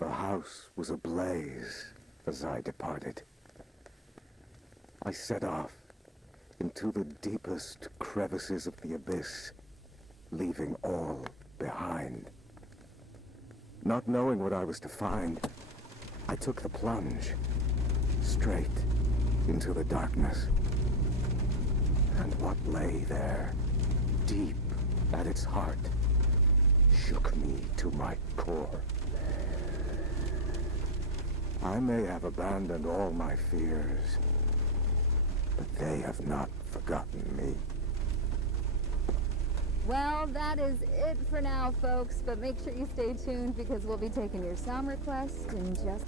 The house was ablaze as I departed. I set off into the deepest crevices of the abyss, leaving all behind. Not knowing what I was to find, I took the plunge, straight into the darkness. And what lay there, deep at its heart, shook me to my core. I may have abandoned all my fears, but they have not forgotten me. Well, that is it for now, folks, but make sure you stay tuned because we'll be taking your sound request in just...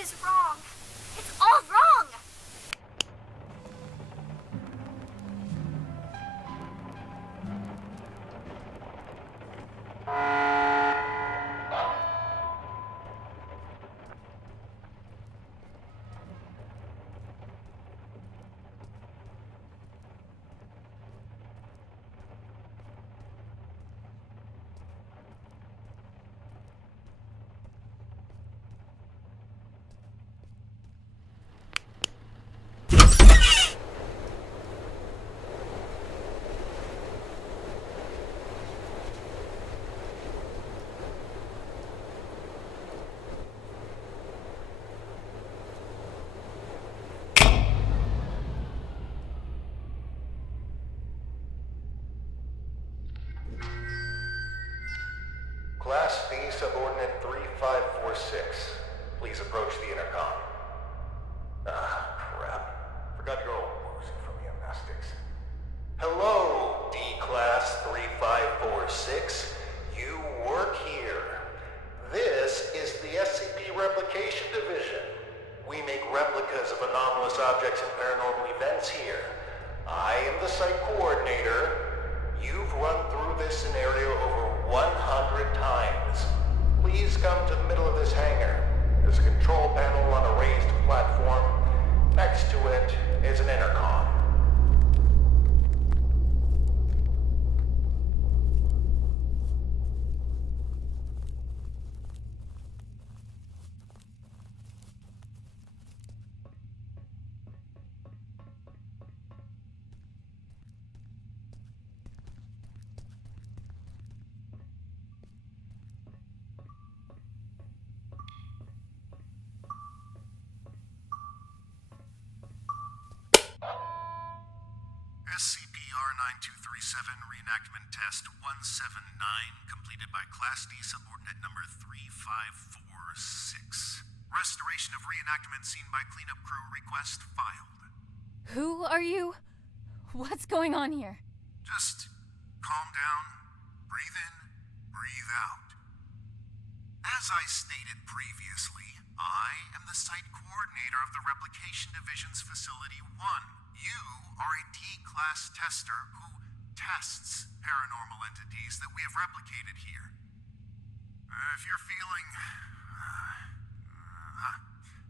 is wrong. It's all wrong. Class B, subordinate 3546. Please approach the intercom. Ah, crap. Forgot your old boozy from the gymnastics. Hello, D-Class 3546. You work here. This is the SCP Replication Division. We make replicas of anomalous objects and paranormal events here. I am the site coordinator. You've run through this scenario over 100 times. Please come to the middle of this hangar. There's a control panel on a raised platform. Next to it is an intercom. SCP-R9237 Reenactment Test 179, completed by Class D Subordinate Number 3546. Restoration of reenactment scene by cleanup crew request filed. Who are you? What's going on here? Just calm down, breathe in, breathe out. As I stated previously, I am the site coordinator of the Replication Division's Facility 1. You are a D-Class tester who tests paranormal entities that we have replicated here. If you're feeling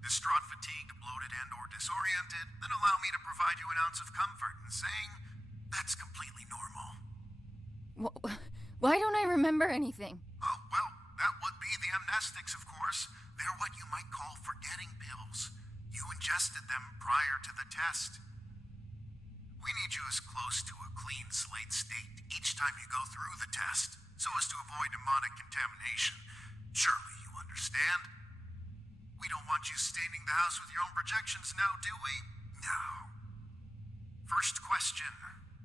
distraught, fatigued, bloated, and or disoriented, then allow me to provide you an ounce of comfort in saying that's completely normal. Why don't I remember anything? Oh, well, that would be the amnestics, of course. They're what you might call forgetting pills. You ingested them prior to the test. We need you as close to a clean slate state each time you go through the test, so as to avoid demonic contamination. Surely you understand? We don't want you staining the house with your own projections now, do we? No. First question.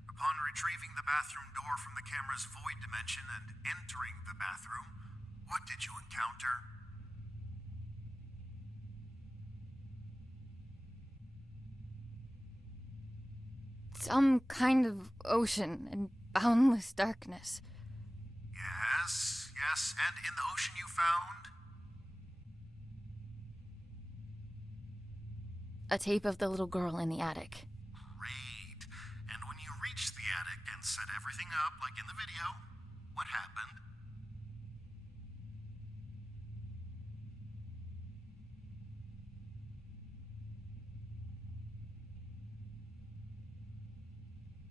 Upon retrieving the bathroom door from the camera's void dimension and entering the bathroom, what did you encounter? Some kind of ocean and boundless darkness. Yes, and in the ocean you found? A tape of the little girl in the attic. Great. And when you reached the attic and set everything up like in the video, what happened?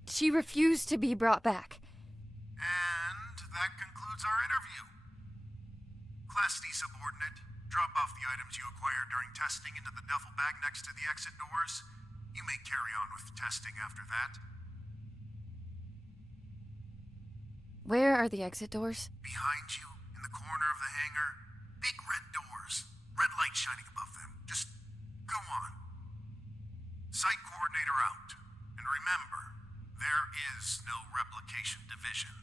She refused to be brought back. And that concludes our interview. Class D subordinate, drop off the items you acquired during testing into the duffel bag next to the exit doors. You may carry on with testing after that. Where are the exit doors? Behind you, in the corner of the hangar, big red doors, red light shining above them. Just go on. Site coordinator out. And remember, there is no replication division.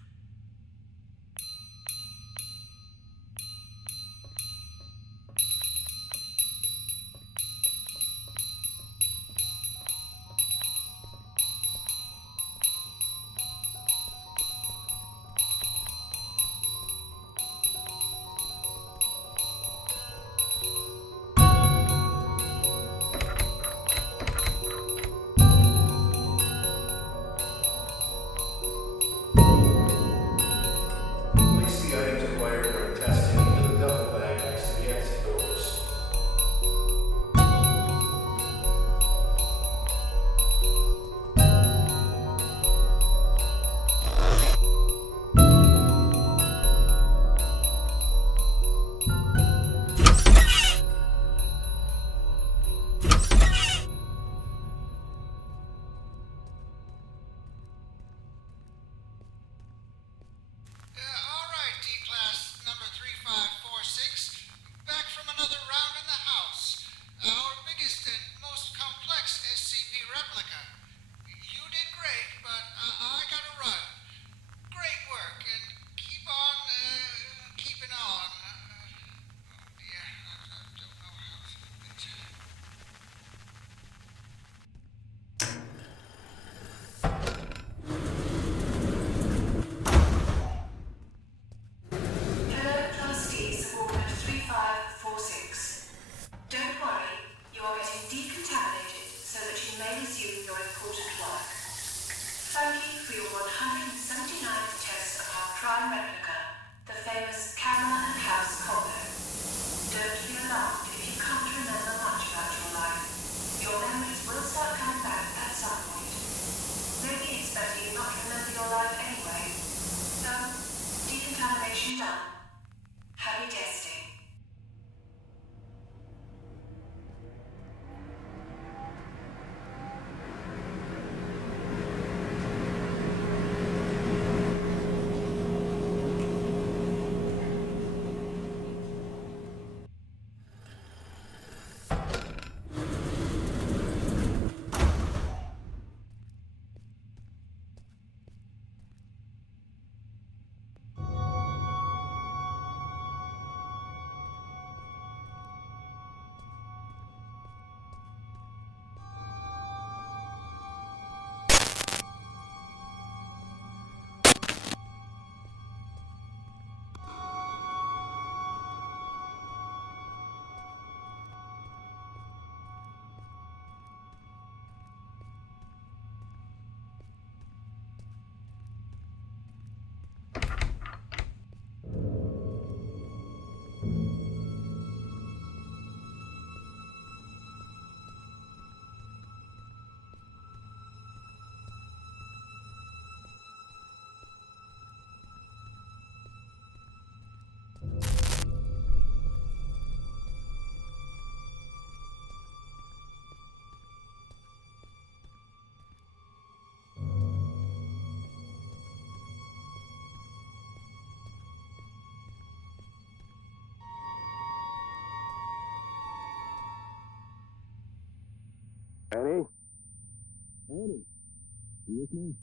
with me?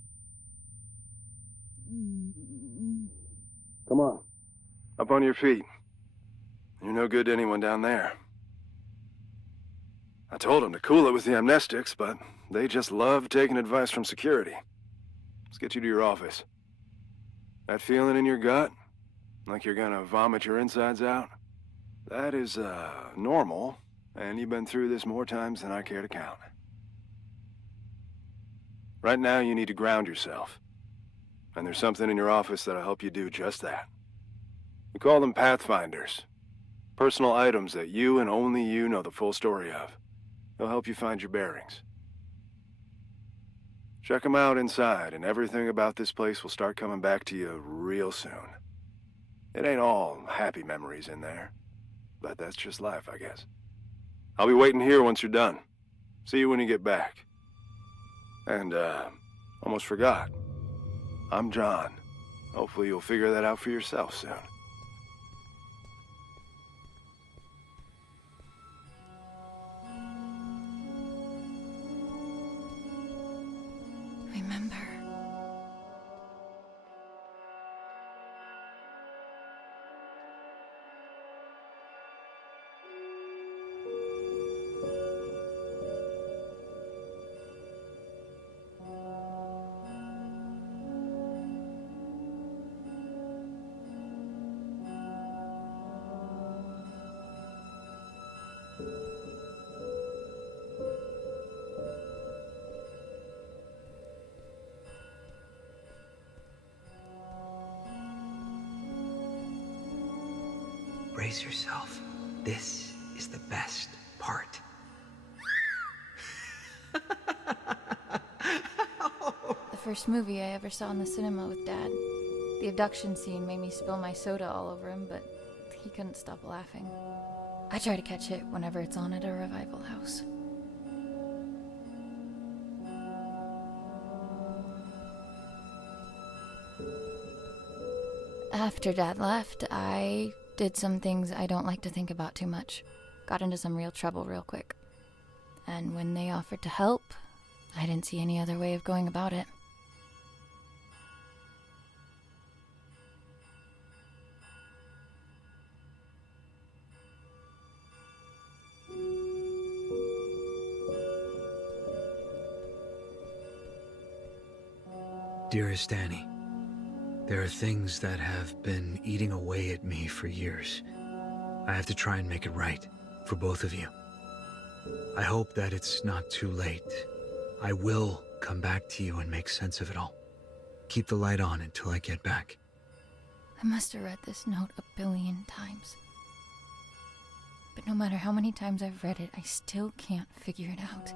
Come on. Up on your feet. You're no good to anyone down there. I told them to cool it with the amnestics, but they just love taking advice from security. Let's get you to your office. That feeling in your gut? Like you're gonna vomit your insides out? That is, normal, and you've been through this more times than I care to count. Right now, you need to ground yourself. And there's something in your office that'll help you do just that. We call them Pathfinders. Personal items that you and only you know the full story of. They'll help you find your bearings. Check them out inside, and everything about this place will start coming back to you real soon. It ain't all happy memories in there, but that's just life, I guess. I'll be waiting here once you're done. See you when you get back. And, almost forgot. I'm John. Hopefully you'll figure that out for yourself soon. Remember. Brace yourself. This is the best part. The first movie I ever saw in the cinema with Dad. The abduction scene made me spill my soda all over him, but he couldn't stop laughing. I try to catch it whenever it's on at a revival house. After Dad left, I did some things I don't like to think about too much. Got into some real trouble real quick. And when they offered to help, I didn't see any other way of going about it. Dearest Annie, there are things that have been eating away at me for years. I have to try and make it right for both of you. I hope that it's not too late. I will come back to you and make sense of it all. Keep the light on until I get back. I must have read this note a billion times. But no matter how many times I've read it, I still can't figure it out.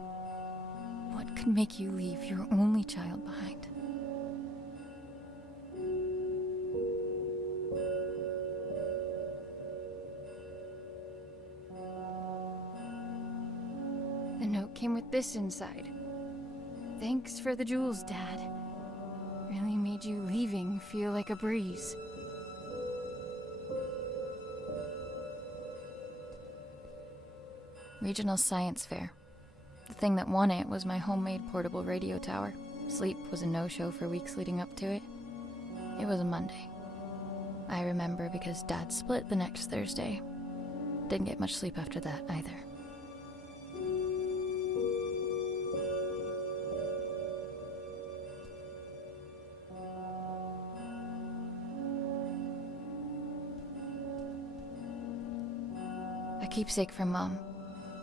What could make you leave your only child behind? The note came with this inside. Thanks for the jewels, Dad. Really made you leaving feel like a breeze. Regional Science Fair. The thing that won it was my homemade portable radio tower. Sleep was a no-show for weeks leading up to it. It was a Monday. I remember because Dad split the next Thursday. Didn't get much sleep after that either. A keepsake from Mom.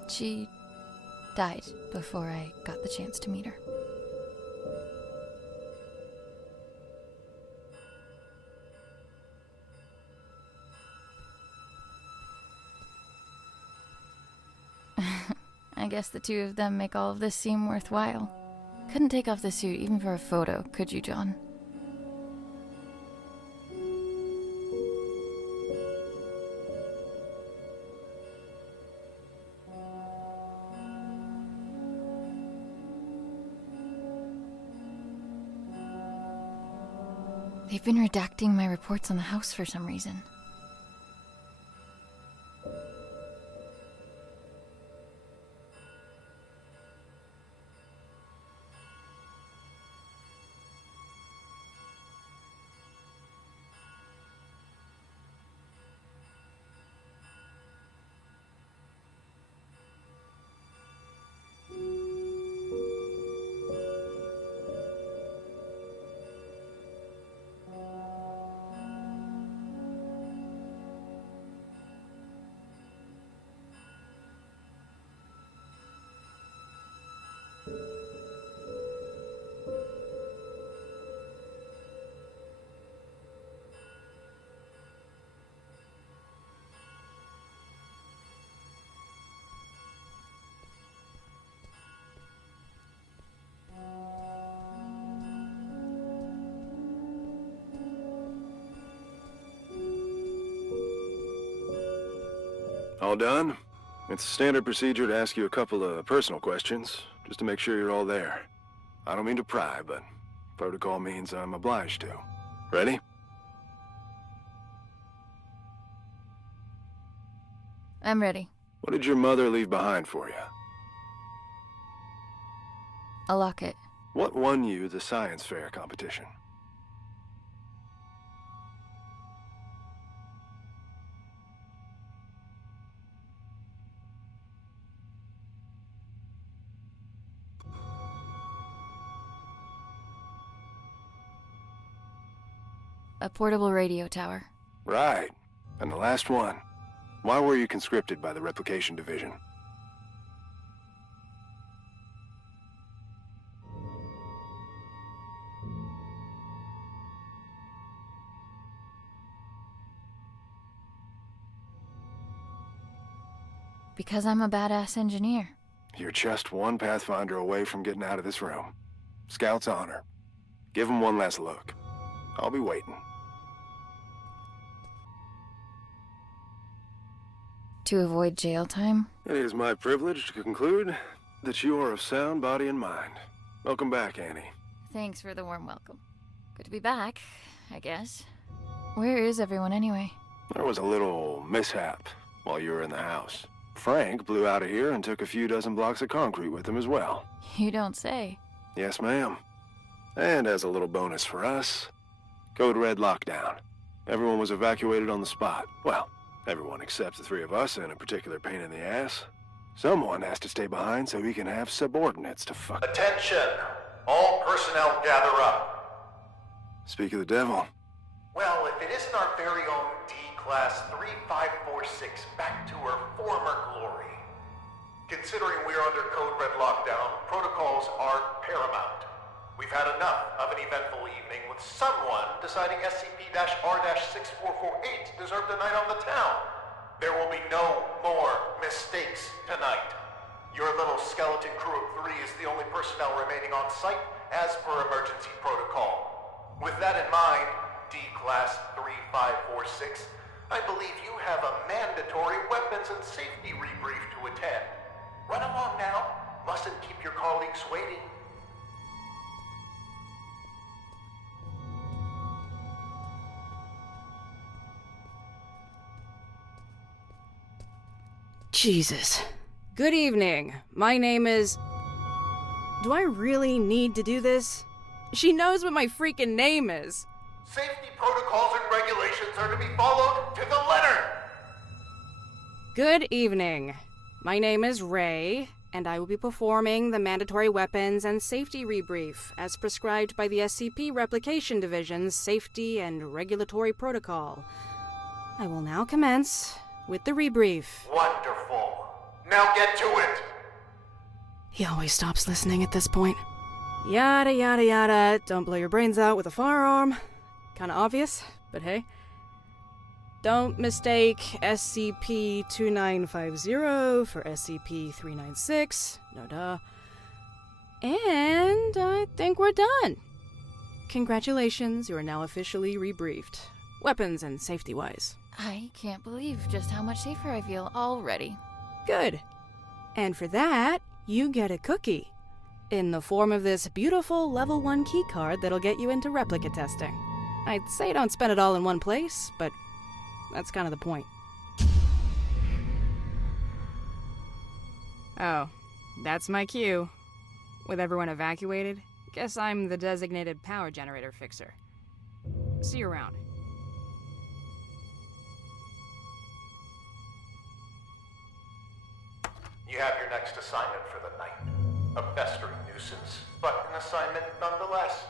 She died before I got the chance to meet her. I guess the two of them make all of this seem worthwhile. Couldn't take off the suit even for a photo, could you, John? They've been redacting my reports on the house for some reason. All done? It's standard procedure to ask you a couple of personal questions, just to make sure you're all there. I don't mean to pry, but protocol means I'm obliged to. Ready? I'm ready. What did your mother leave behind for you? A locket. What won you the science fair competition? A portable radio tower. Right. And the last one. Why were you conscripted by the replication division? Because I'm a badass engineer. You're just one Pathfinder away from getting out of this room. Scout's honor. Give him one last look. I'll be waiting. To avoid jail time? It is my privilege to conclude that you are of sound body and mind. Welcome back, Annie. Thanks for the warm welcome. Good to be back, I guess. Where is everyone anyway? There was a little mishap while you were in the house. Frank blew out of here and took a few dozen blocks of concrete with him as well. You don't say. Yes, ma'am. And as a little bonus for us, Code Red lockdown. Everyone was evacuated on the spot. Well, everyone except the three of us and a particular pain in the ass. Someone has to stay behind so he can have subordinates to fuck. Attention! All personnel gather up. Speak of the devil. Well, if it isn't our very own D-Class 3546 back to her former glory. Considering we're under Code Red lockdown, protocols are paramount. We've had enough of an eventful evening with someone deciding SCP-R-6448 deserved a night on the town. There will be no more mistakes tonight. Your little skeleton crew of 3 is the only personnel remaining on site as per emergency protocol. With that in mind, D-Class 3546, I believe you have a mandatory weapons and safety rebrief to attend. Run along now. Mustn't keep your colleagues waiting. Jesus. Good evening. My name is... Do I really need to do this? She knows what my freaking name is. Safety protocols and regulations are to be followed to the letter. Good evening. My name is Ray, and I will be performing the mandatory weapons and safety rebrief as prescribed by the SCP Replication Division's Safety and Regulatory Protocol. I will now commence with the rebrief. Wonderful. Now get to it. He always stops listening at this point. Yada yada yada, don't blow your brains out with a firearm. Kinda obvious, but hey. Don't mistake SCP-2950 for SCP-396. No duh. And I think we're done. Congratulations, you are now officially rebriefed. Weapons and safety-wise. I can't believe just how much safer I feel already. Good. And for that, you get a cookie. In the form of this beautiful level 1 keycard that'll get you into replica testing. I'd say don't spend it all in one place, but that's kind of the point. Oh, that's my cue. With everyone evacuated, guess I'm the designated power generator fixer. See you around. You have your next assignment for the night. A festering nuisance, but an assignment nonetheless.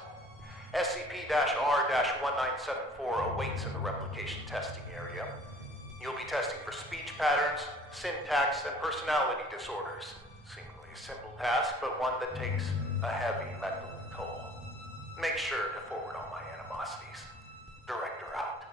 SCP-R-1974 awaits in the replication testing area. You'll be testing for speech patterns, syntax, and personality disorders. Seemingly a simple task, but one that takes a heavy mental toll. Make sure to forward all my animosities. Director out.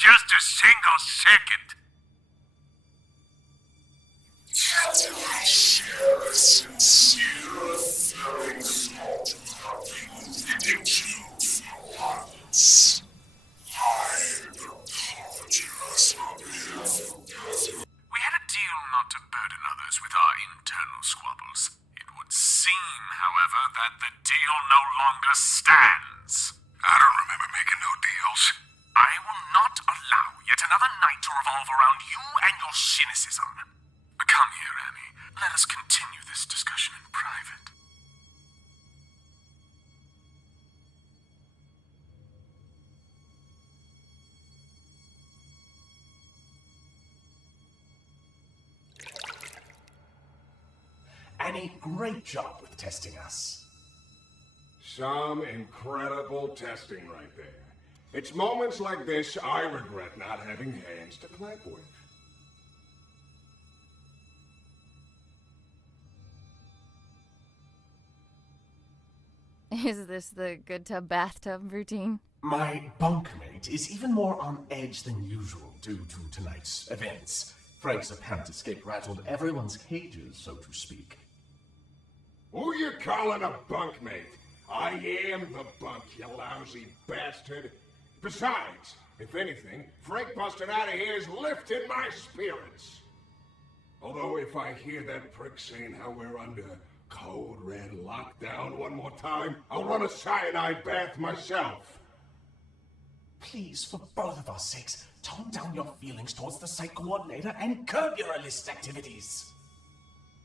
just a single second. We had a deal not to burden others with our internal squabbles. It would seem, however, that the deal no longer stands. I don't remember making no deals. I will not allow yet another night to revolve around you and your cynicism. Come here, Annie. Let us continue this discussion in private. Annie, great job with testing us. Some incredible testing right there. It's moments like this I regret not having hands to clap with. Is this the good tub bathtub routine? My bunkmate is even more on edge than usual due to tonight's events. Frank's apparent escape rattled everyone's cages, so to speak. Who you calling a bunkmate? I am the bunk, you lousy bastard. Besides, if anything, Frank busting out of here has lifted my spirits. Although if I hear that prick saying how we're under code red lockdown one more time, I'll run a cyanide bath myself. Please, for both of our sakes, tone down your feelings towards the site coordinator and curb your illicit activities.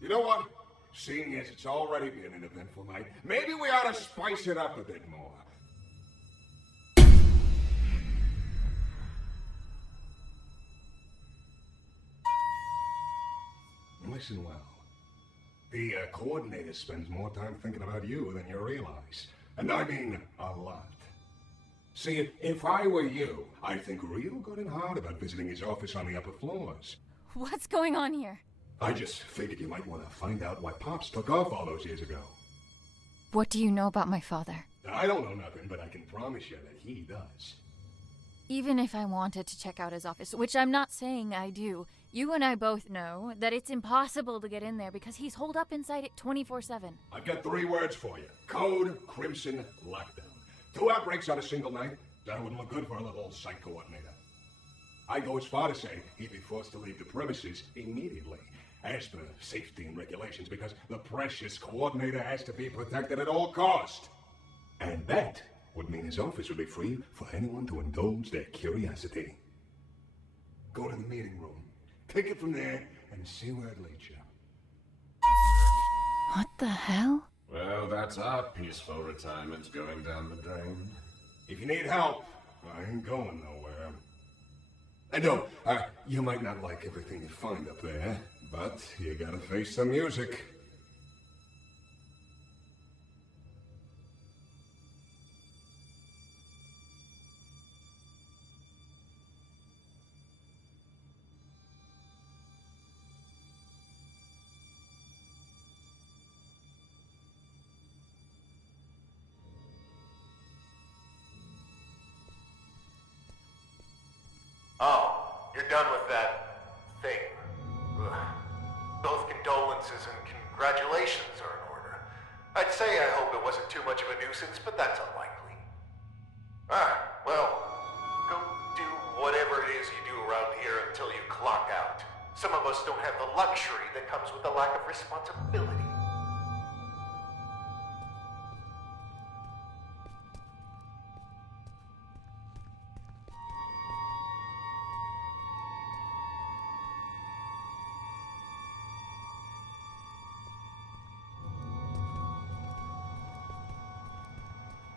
You know what? Seeing as it's already been an eventful night, maybe we ought to spice it up a bit more. Listen well. The coordinator spends more time thinking about you than you realize. And I mean a lot. See, if I were you, I'd think real good and hard about visiting his office on the upper floors. What's going on here? I just figured you might want to find out why Pops took off all those years ago. What do you know about my father? I don't know nothing, but I can promise you that he does. Even if I wanted to check out his office, which I'm not saying I do, you and I both know that it's impossible to get in there because he's holed up inside it 24/7. I've got 3 words for you. Code Crimson Lockdown. 2 outbreaks on a single night? That wouldn't look good for a little site coordinator. I go as far to say he'd be forced to leave the premises immediately, as per safety and regulations, because the precious coordinator has to be protected at all cost. And that would mean his office would be free for anyone to indulge their curiosity. Go to the meeting room, take it from there, and see where it leads you. What the hell? Well, that's our peaceful retirement going down the drain. If you need help, I ain't going nowhere. And no, you might not like everything you find up there, but you gotta face the music. Oh, you're done with that thing. Ugh. Both condolences and congratulations are in order. I'd say I hope it wasn't too much of a nuisance, but that's unlikely. Well, go do whatever it is you do around here until you clock out. Some of us don't have the luxury that comes with the lack of responsibility.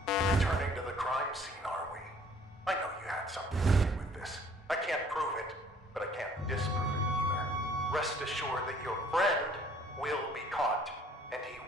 Returning to the crime scene, are we? I know you had something to do with this. I can't prove it, but I can't disprove it either. Rest assured that your friend will be caught, and he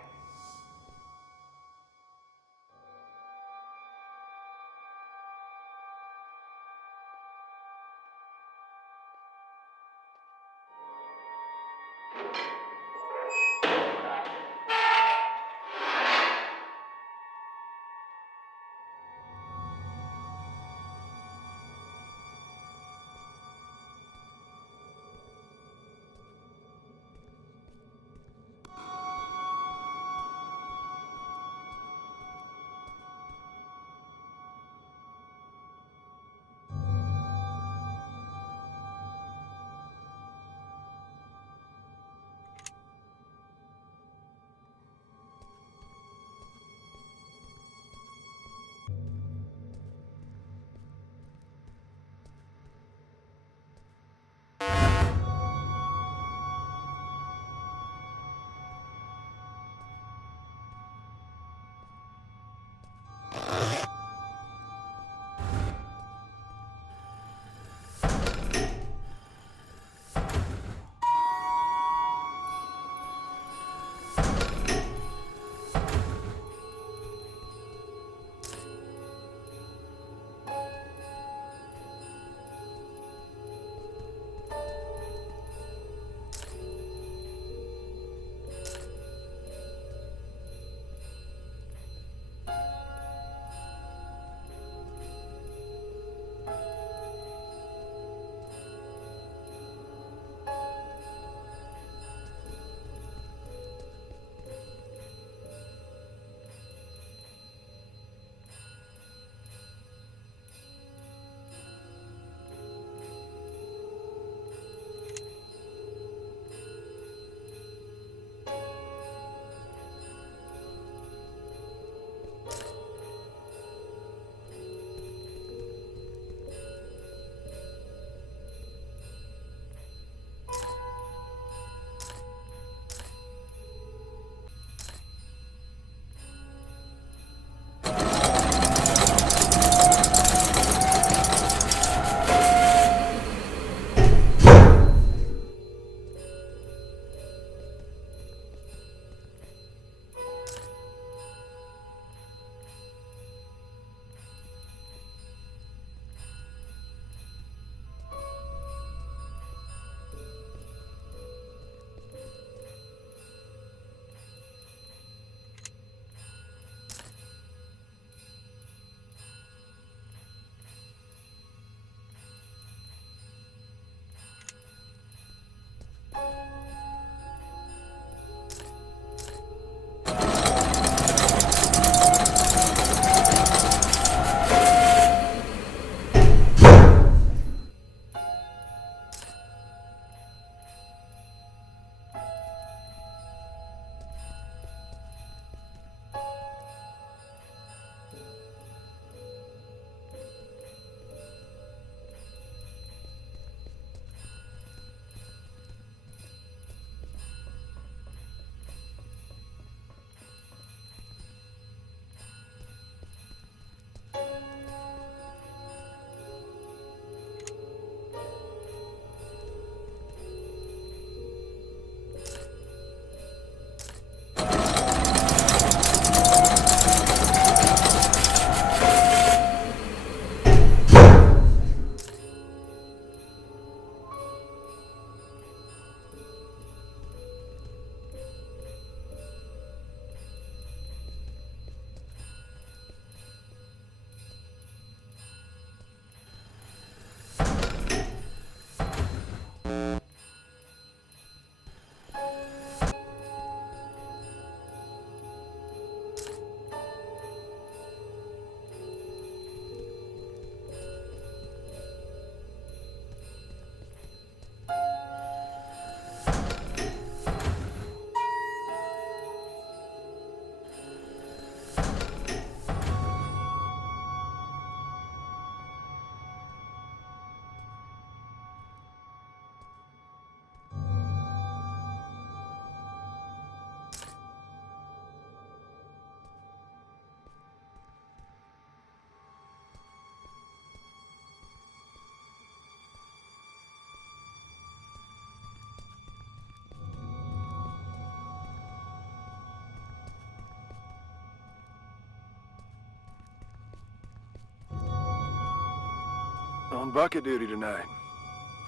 On bucket duty tonight.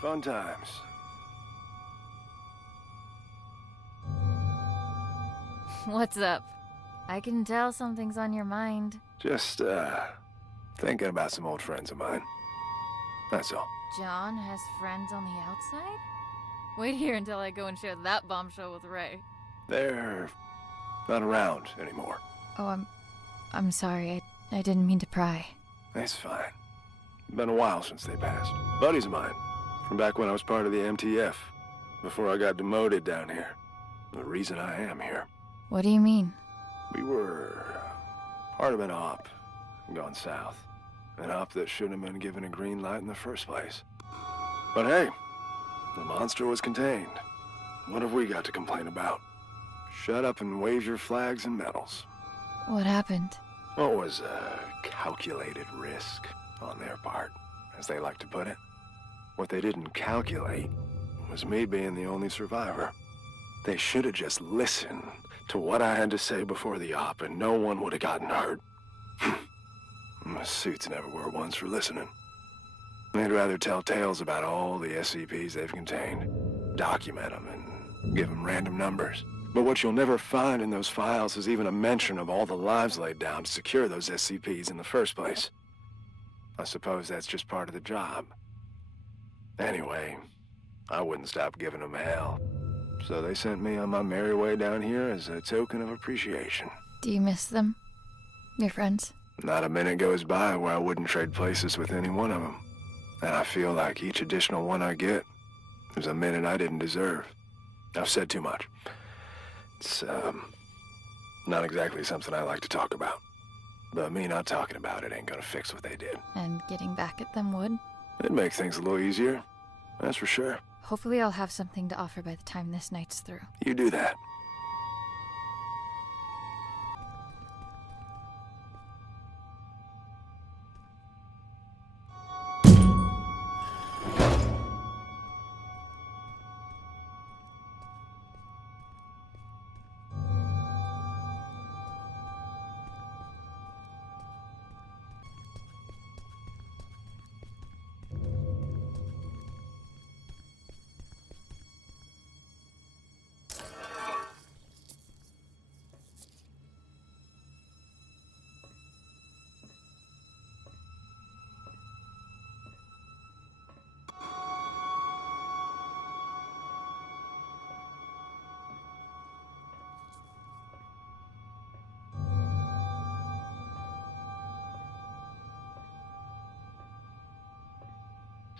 Fun times. What's up? I can tell something's on your mind. Just, thinking about some old friends of mine. That's all. John has friends on the outside? Wait here until I go and share that bombshell with Ray. They're not around anymore. Oh, I'm sorry. I didn't mean to pry. It's fine. Been a while since they passed. Buddies of mine, from back when I was part of the MTF, before I got demoted down here. The reason I am here. What do you mean? We were part of an op gone south. An op that shouldn't have been given a green light in the first place. But hey, the monster was contained. What have we got to complain about? Shut up and wave your flags and medals. What happened? What was a calculated risk on their part, as they like to put it. What they didn't calculate was me being the only survivor. They should have just listened to what I had to say before the op, and no one would have gotten hurt. My suits never were ones for listening. They'd rather tell tales about all the SCPs they've contained, document them, and give them random numbers. But what you'll never find in those files is even a mention of all the lives laid down to secure those SCPs in the first place. I suppose that's just part of the job. Anyway, I wouldn't stop giving them hell. So they sent me on my merry way down here as a token of appreciation. Do you miss them? Your friends? Not a minute goes by where I wouldn't trade places with any one of them. And I feel like each additional one I get is a minute I didn't deserve. I've said too much. It's, not exactly something I like to talk about. But me not talking about it ain't gonna fix what they did. And getting back at them would? It'd make things a little easier, that's for sure. Hopefully I'll have something to offer by the time this night's through. You do that.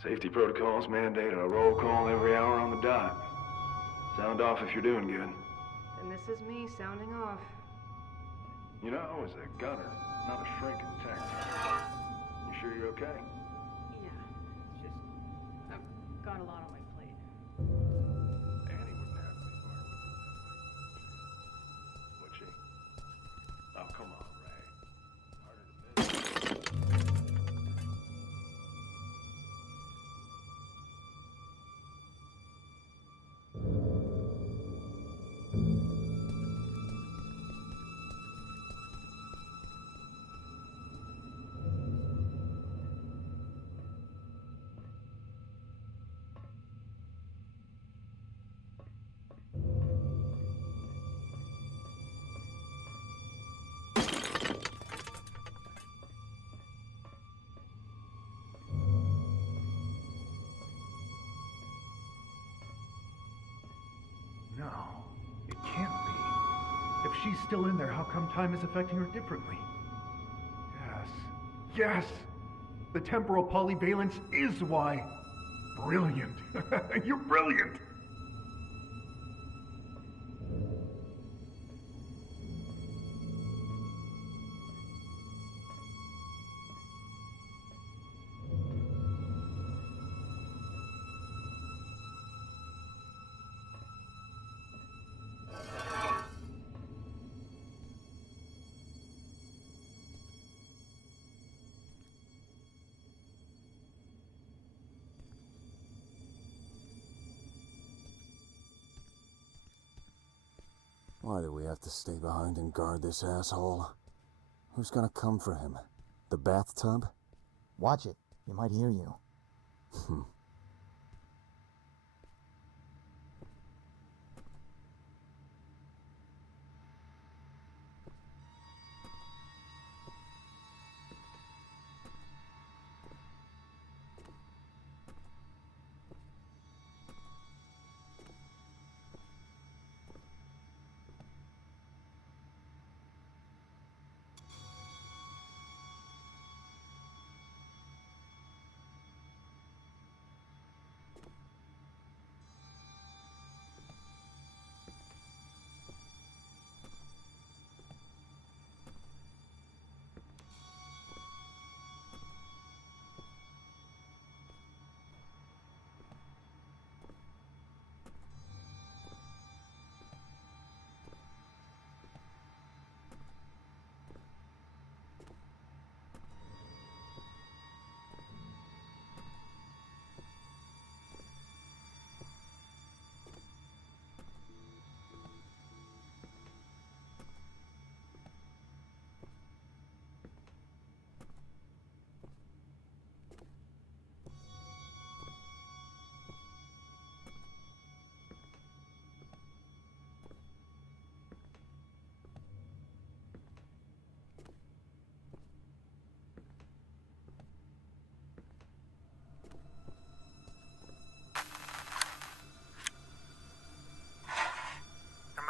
Safety protocols mandate a roll call every hour on the dot. Sound off if you're doing good. And this is me sounding off. You know, I was a gunner, not a shrink in tech. You sure you're okay? Yeah, it's just... I've got a lot on my plate. Annie wouldn't have me far, would she? Oh, come on, Ray. Harder to miss. No, it can't be. If she's still in there, how come time is affecting her differently? Yes. Yes! The temporal polyvalence is why. Brilliant. You're brilliant! Why do we have to stay behind and guard this asshole? Who's gonna come for him? The bathtub? Watch it. He might hear you.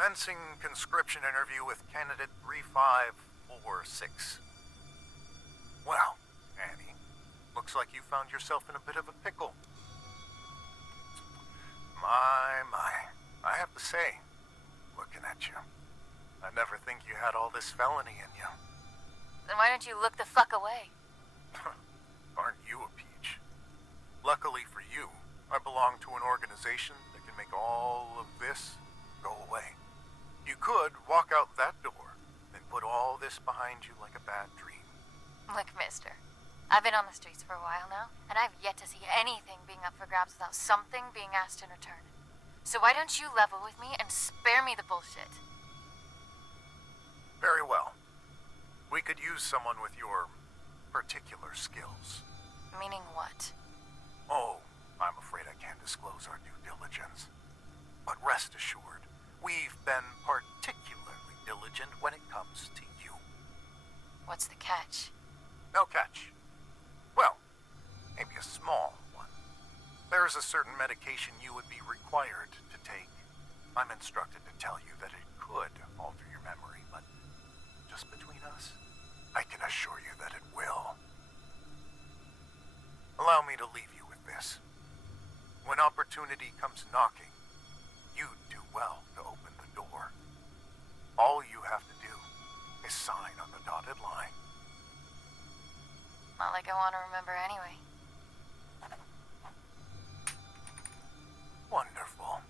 Commencing conscription interview with candidate 3546. Well, Annie, looks like you found yourself in a bit of a pickle. My. I have to say, looking at you, I never think you had all this felony in you. Then why don't you look the fuck away? Aren't you a peach? Luckily for you, I belong to an organization that can make all of this go away. You could walk out that door and put all this behind you like a bad dream. Look, mister, I've been on the streets for a while now, and I've yet to see anything being up for grabs without something being asked in return. So why don't you level with me and spare me the bullshit? Very well. We could use someone with your particular skills. Meaning what? Oh, I'm afraid I can't disclose our due diligence. But rest assured, we've been particularly diligent when it comes to you. What's the catch? No catch. Well, maybe a small one. There is a certain medication you would be required to take. I'm instructed to tell you that it could alter your memory, but just between us, I can assure you that it will. Allow me to leave you with this. When opportunity comes knocking, you do well to open the door. All you have to do is sign on the dotted line. Not like I want to remember anyway. Wonderful.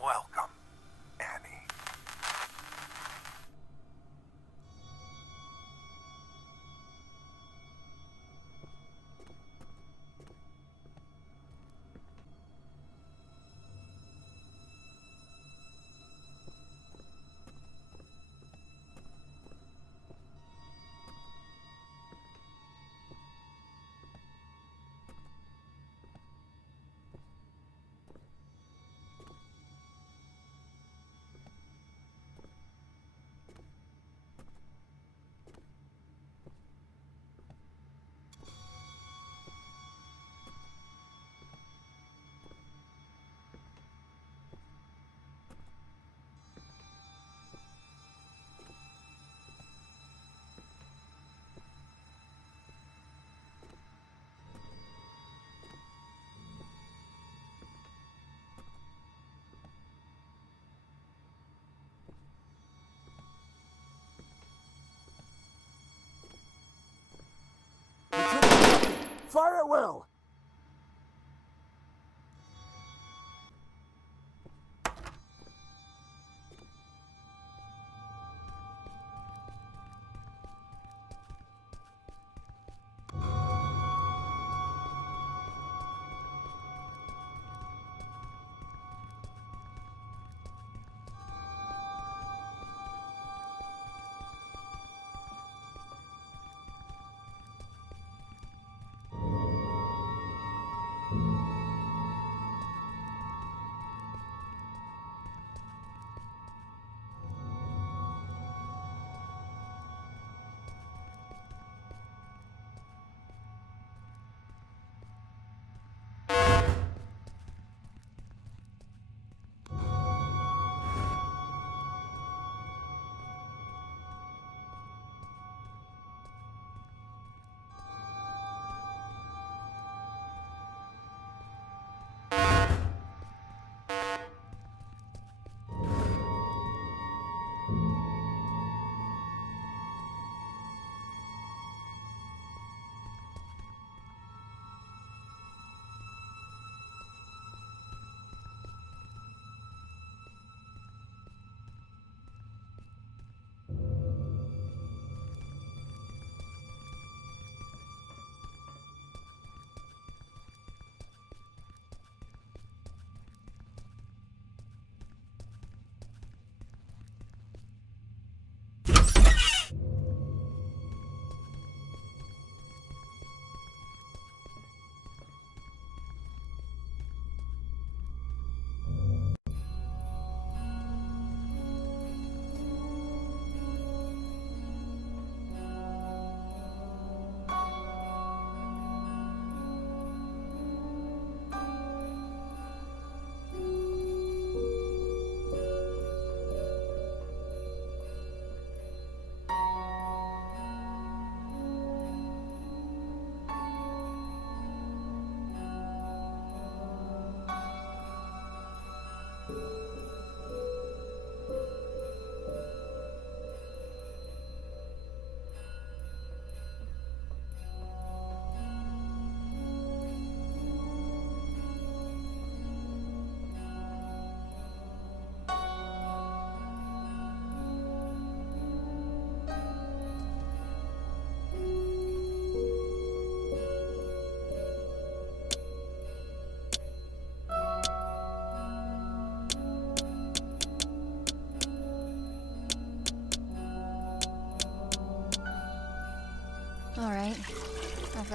Welcome, Annie. Fire at will!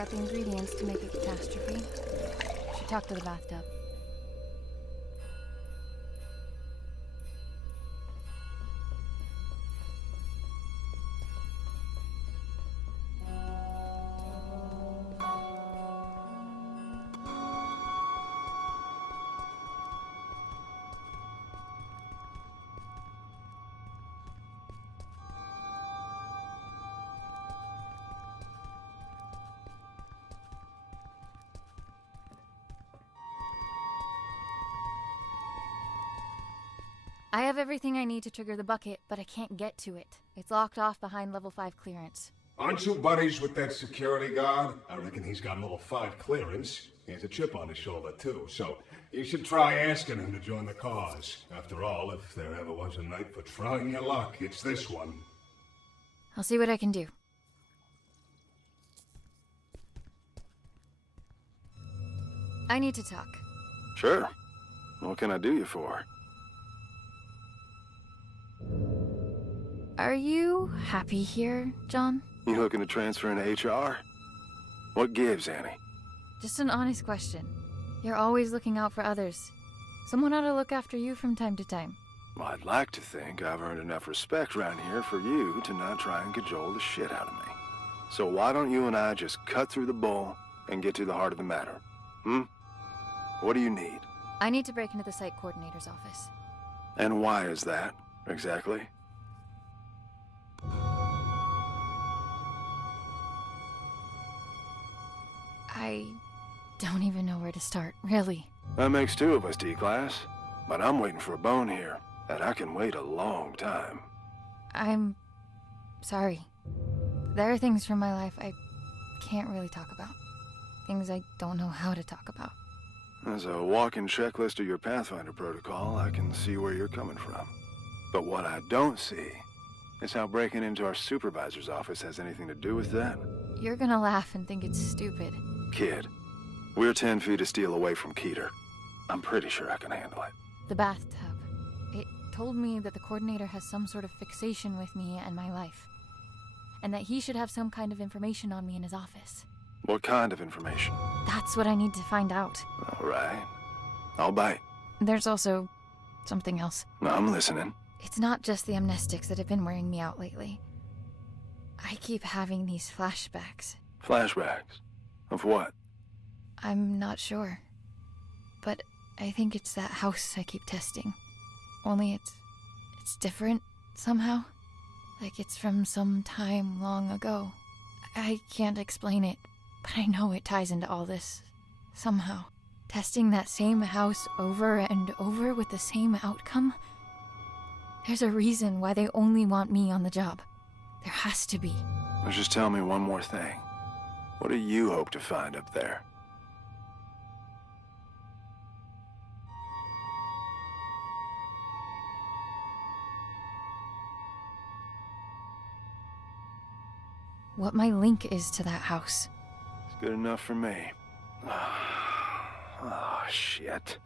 got the ingredients to make a catastrophe. Should talk to the bathtub. I have everything I need to trigger the bucket, but I can't get to it. It's locked off behind level 5 clearance. Aren't you buddies with that security guard? I reckon he's got level 5 clearance. He has a chip on his shoulder, too, so you should try asking him to join the cause. After all, if there ever was a night for trying your luck, it's this one. I'll see what I can do. I need to talk. Sure. What can I do you for? Are you happy here, John? You looking to transfer into HR? What gives, Annie? Just an honest question. You're always looking out for others. Someone ought to look after you from time to time. Well, I'd like to think I've earned enough respect around here for you to not try and cajole the shit out of me. So why don't you and I just cut through the bull and get to the heart of the matter? What do you need? I need to break into the site coordinator's office. And why is that, exactly? I don't even know where to start, really. That makes two of us, D-Class. But I'm waiting for a bone here, and I can wait a long time. I'm sorry. There are things from my life I can't really talk about. Things I don't know how to talk about. As a walking checklist of your Pathfinder protocol, I can see where you're coming from. But what I don't see is how breaking into our supervisor's office has anything to do with that. You're gonna laugh and think it's stupid. Kid, we're 10 feet of steel away from Keter. I'm pretty sure I can handle it. The bathtub. It told me that the coordinator has some sort of fixation with me and my life. And that he should have some kind of information on me in his office. What kind of information? That's what I need to find out. All right. I'll bite. There's also something else. I'm listening. It's not just the amnestics that have been wearing me out lately. I keep having these flashbacks. Flashbacks? Of what? I'm not sure. But I think it's that house I keep testing. Only it's different somehow. Like it's from some time long ago. I can't explain it, but I know it ties into all this somehow. Testing that same house over and over with the same outcome. There's a reason why they only want me on the job. There has to be. Now just tell me one more thing. What do you hope to find up there? What my link is to that house. It's good enough for me. Oh, shit.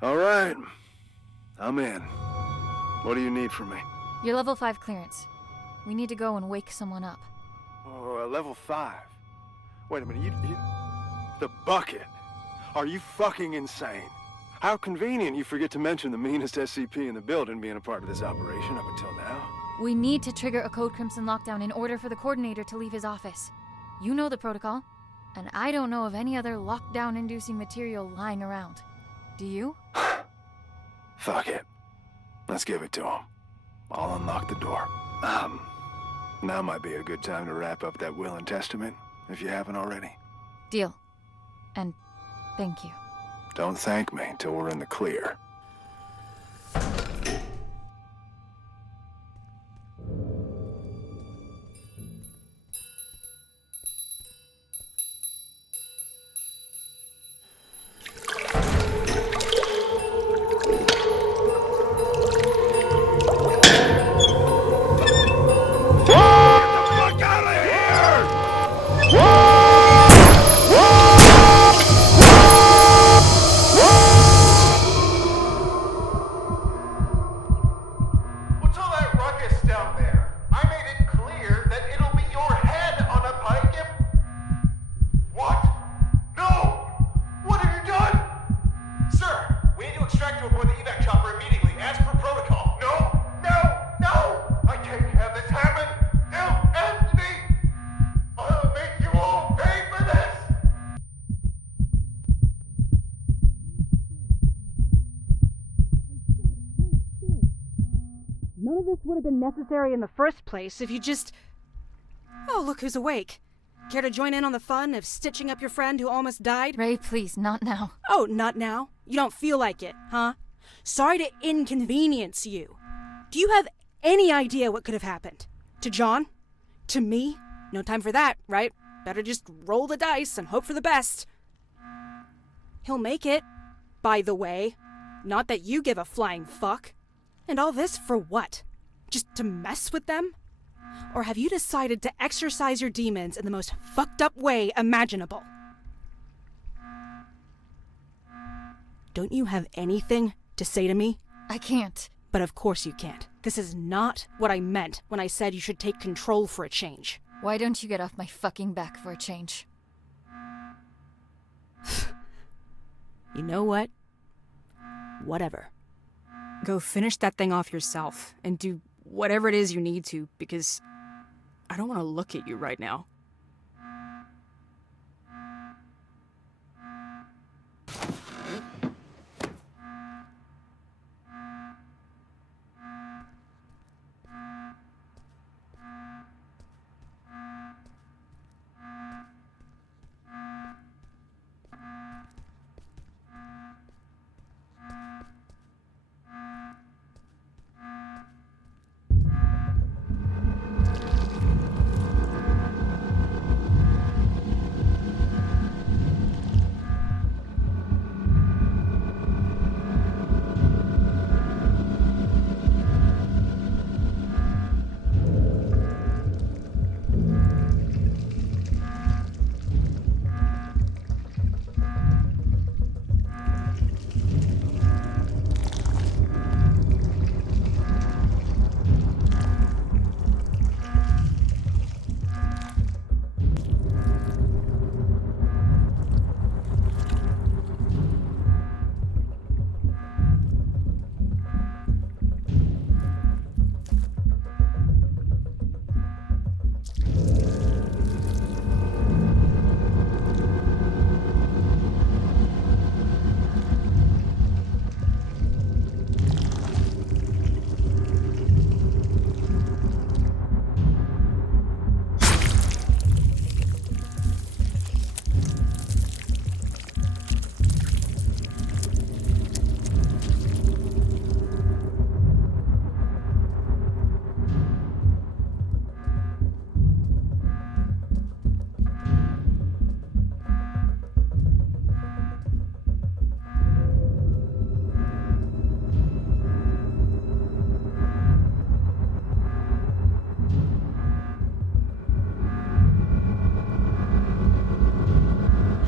All right. I'm in. What do you need from me? Your level 5 clearance. We need to go and wake someone up. Oh, level 5. Wait a minute, you... The bucket? Are you fucking insane? How convenient you forget to mention the meanest SCP in the building being a part of this operation up until now. We need to trigger a Code Crimson lockdown in order for the coordinator to leave his office. You know the protocol, and I don't know of any other lockdown-inducing material lying around. Do you? Fuck it. Let's give it to him. I'll unlock the door. Now might be a good time to wrap up that will and testament, if you haven't already. Deal. And thank you. Don't thank me till we're in the clear. this would have been necessary in the first place if you just... Oh, look who's awake. Care to join in on the fun of stitching up your friend who almost died? Ray, please, not now. Oh, not now? You don't feel like it, huh? Sorry to inconvenience you. Do you have any idea what could have happened? To John? To me? No time for that, right? Better just roll the dice and hope for the best. He'll make it, by the way. Not that you give a flying fuck. And all this for what? Just to mess with them? Or have you decided to exercise your demons in the most fucked up way imaginable? Don't you have anything to say to me? I can't. But of course you can't. This is not what I meant when I said you should take control for a change. Why don't you get off my fucking back for a change? You know what? Whatever. Go finish that thing off yourself and do whatever it is you need to, because I don't want to look at you right now.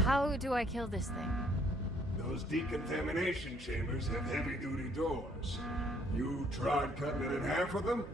How do I kill this thing? Those decontamination chambers have heavy-duty doors. You tried cutting it in half with them?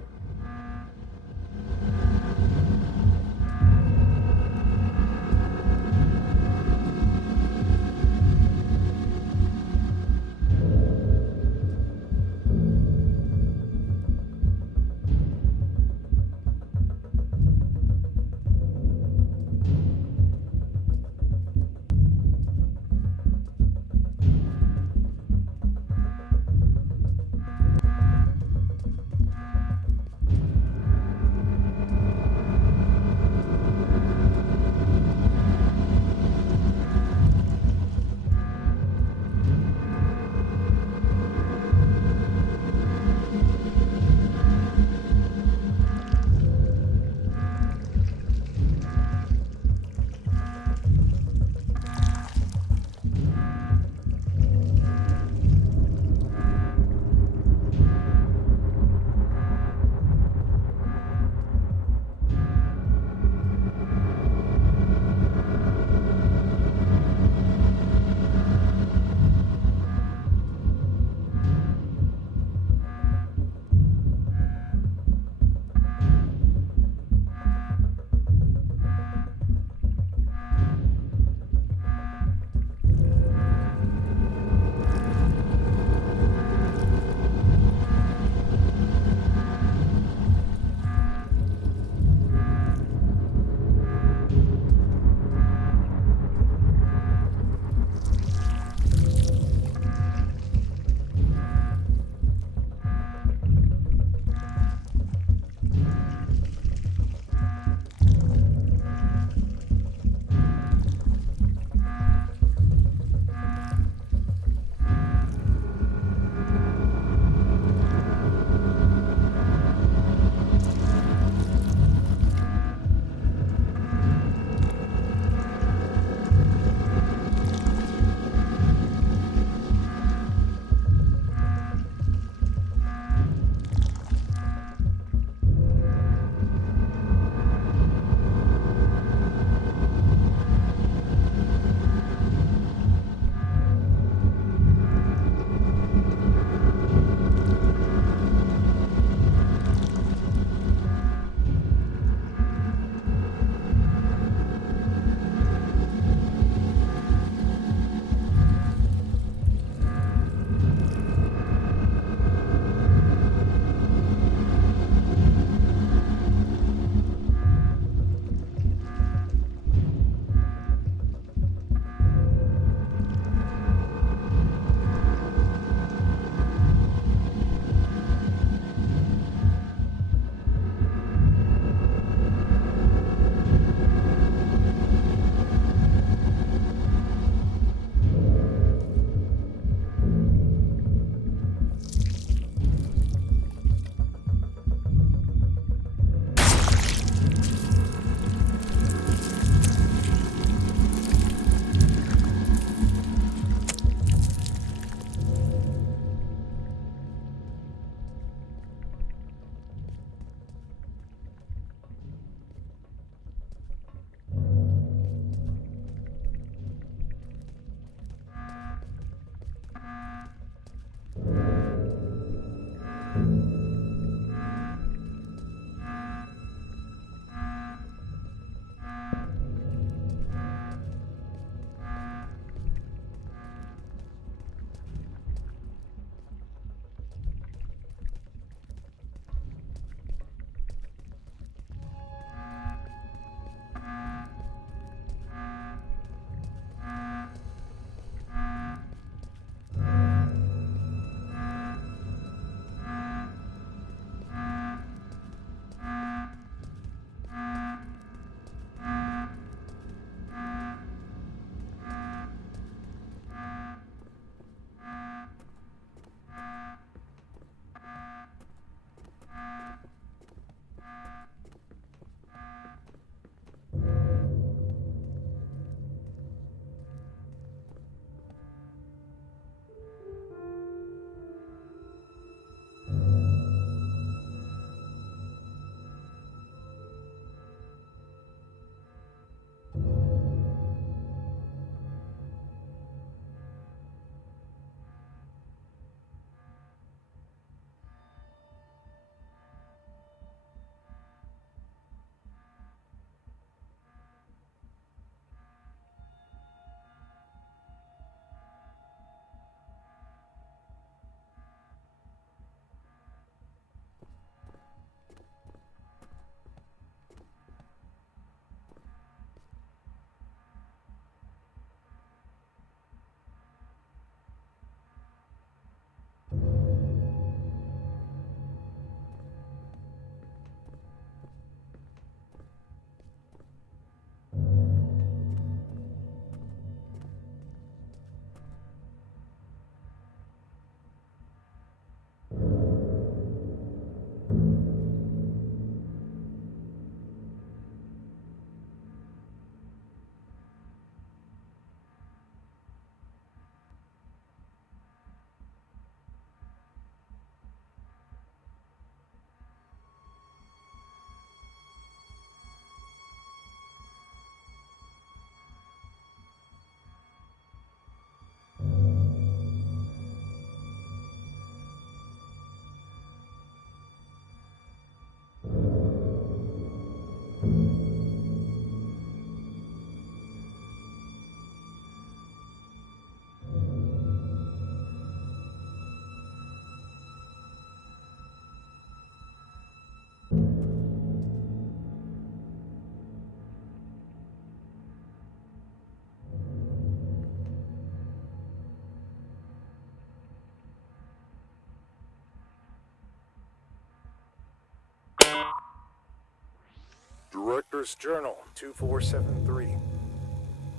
Director's Journal 2473.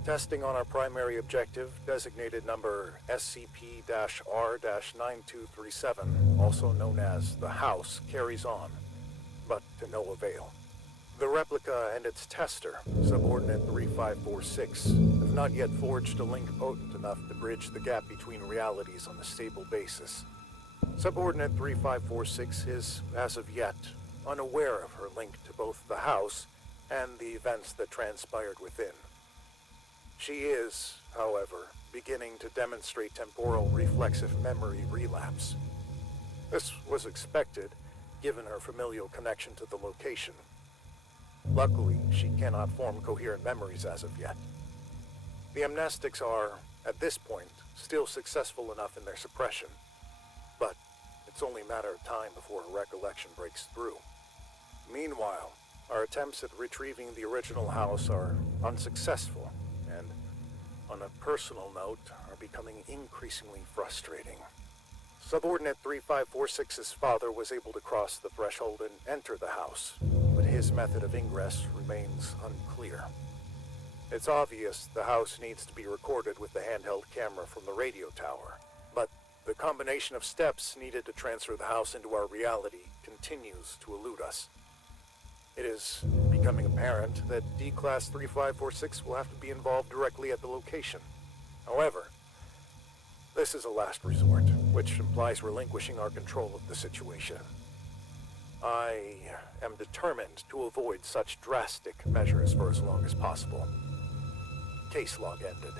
Testing on our primary objective, designated number SCP-R-9237, also known as the House, carries on, but to no avail. The replica and its tester, Subordinate 3546, have not yet forged a link potent enough to bridge the gap between realities on a stable basis. Subordinate 3546 is, as of yet, unaware of her link to both the House and the events that transpired within. She is, however, beginning to demonstrate temporal reflexive memory relapse. This was expected, given her familial connection to the location. Luckily, she cannot form coherent memories as of yet. The amnestics are, at this point, still successful enough in their suppression, but it's only a matter of time before her recollection breaks through. Meanwhile, our attempts at retrieving the original house are unsuccessful, and, on a personal note, are becoming increasingly frustrating. Subordinate 3546's father was able to cross the threshold and enter the house, but his method of ingress remains unclear. It's obvious the house needs to be recorded with the handheld camera from the radio tower, but the combination of steps needed to transfer the house into our reality continues to elude us. It is becoming apparent that D-Class 3546 will have to be involved directly at the location. However, this is a last resort, which implies relinquishing our control of the situation. I am determined to avoid such drastic measures for as long as possible. Case log ended.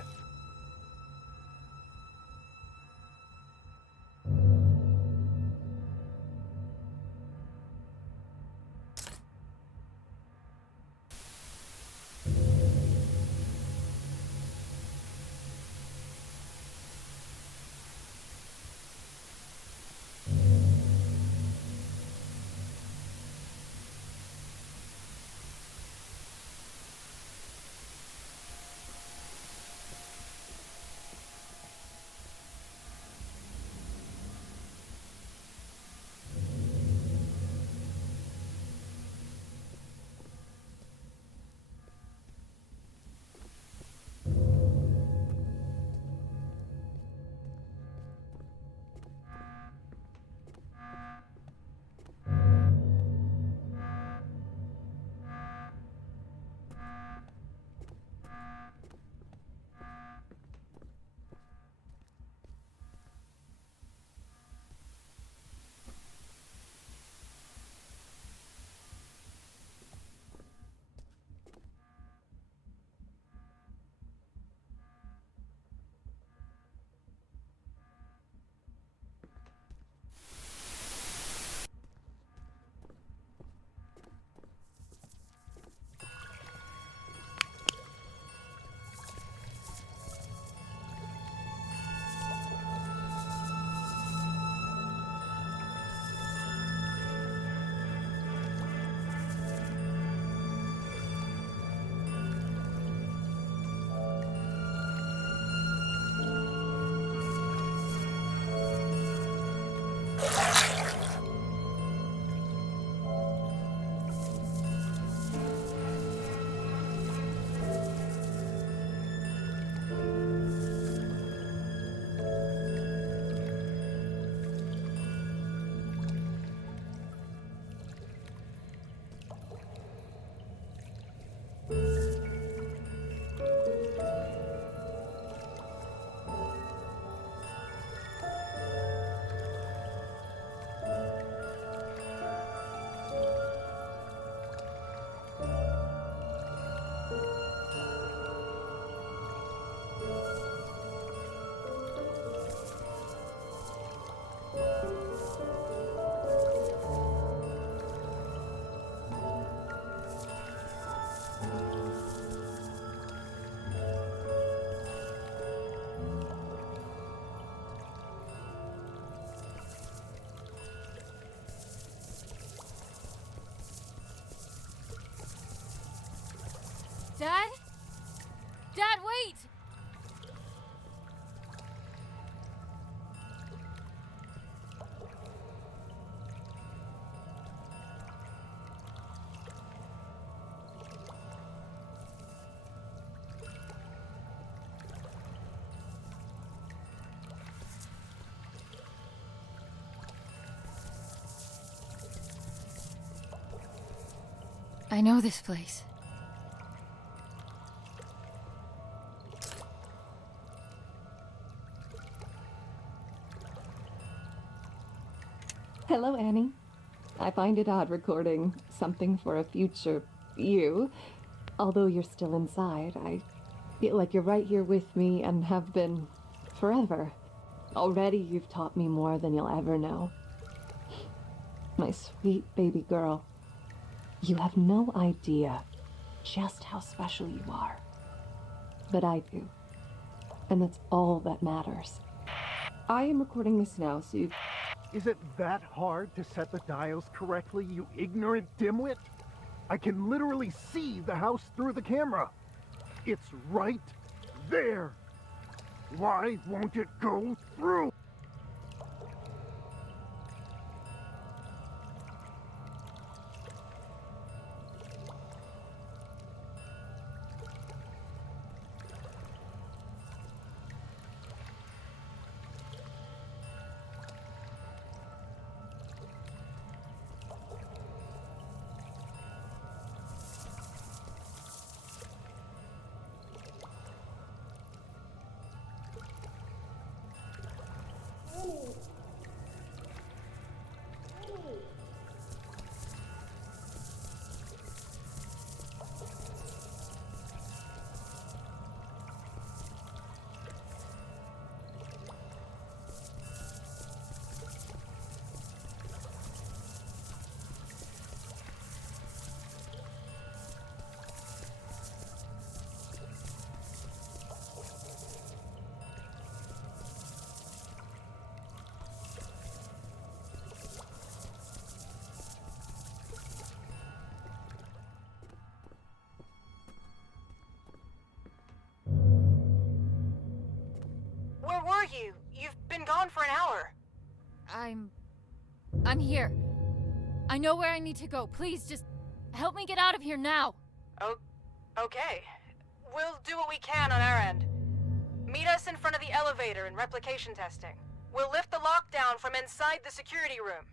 I know this place. Hello, Annie. I find it odd recording something for a future you. Although you're still inside, I feel like you're right here with me and have been forever. Already you've taught me more than you'll ever know. My sweet baby girl, you have no idea just how special you are. But I do. And that's all that matters. I am recording this now, so you... Is it that hard to set the dials correctly, you ignorant dimwit? I can literally see the house through the camera. It's right there. Why won't it go through? Where were you? You've been gone for an hour. I'm here. I know where I need to go. Please, just help me get out of here now. Oh, okay. We'll do what we can on our end. Meet us in front of the elevator in replication testing. We'll lift the lockdown from inside the security room.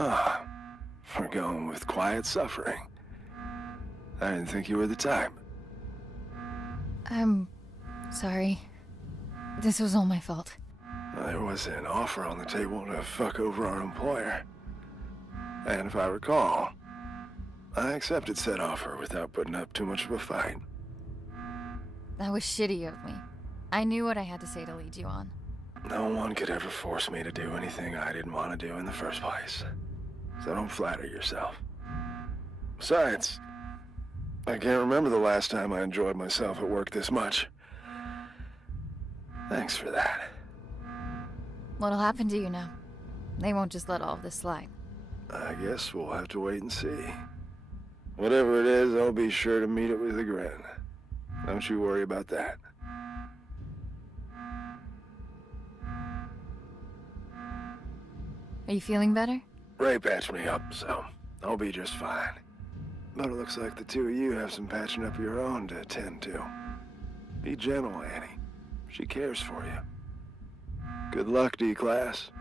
Ah, we're going with quiet suffering. I didn't think you were the type. I'm sorry. This was all my fault. There was an offer on the table to fuck over our employer. And if I recall, I accepted said offer without putting up too much of a fight. That was shitty of me. I knew what I had to say to lead you on. No one could ever force me to do anything I didn't want to do in the first place. So don't flatter yourself. Besides, I can't remember the last time I enjoyed myself at work this much. Thanks for that. What'll happen to you now? They won't just let all of this slide. I guess we'll have to wait and see. Whatever it is, I'll be sure to meet it with a grin. Don't you worry about that. Are you feeling better? Ray patched me up, so I'll be just fine. But it looks like the two of you have some patching up your own to attend to. Be gentle, Annie. She cares for you. Good luck, D-Class.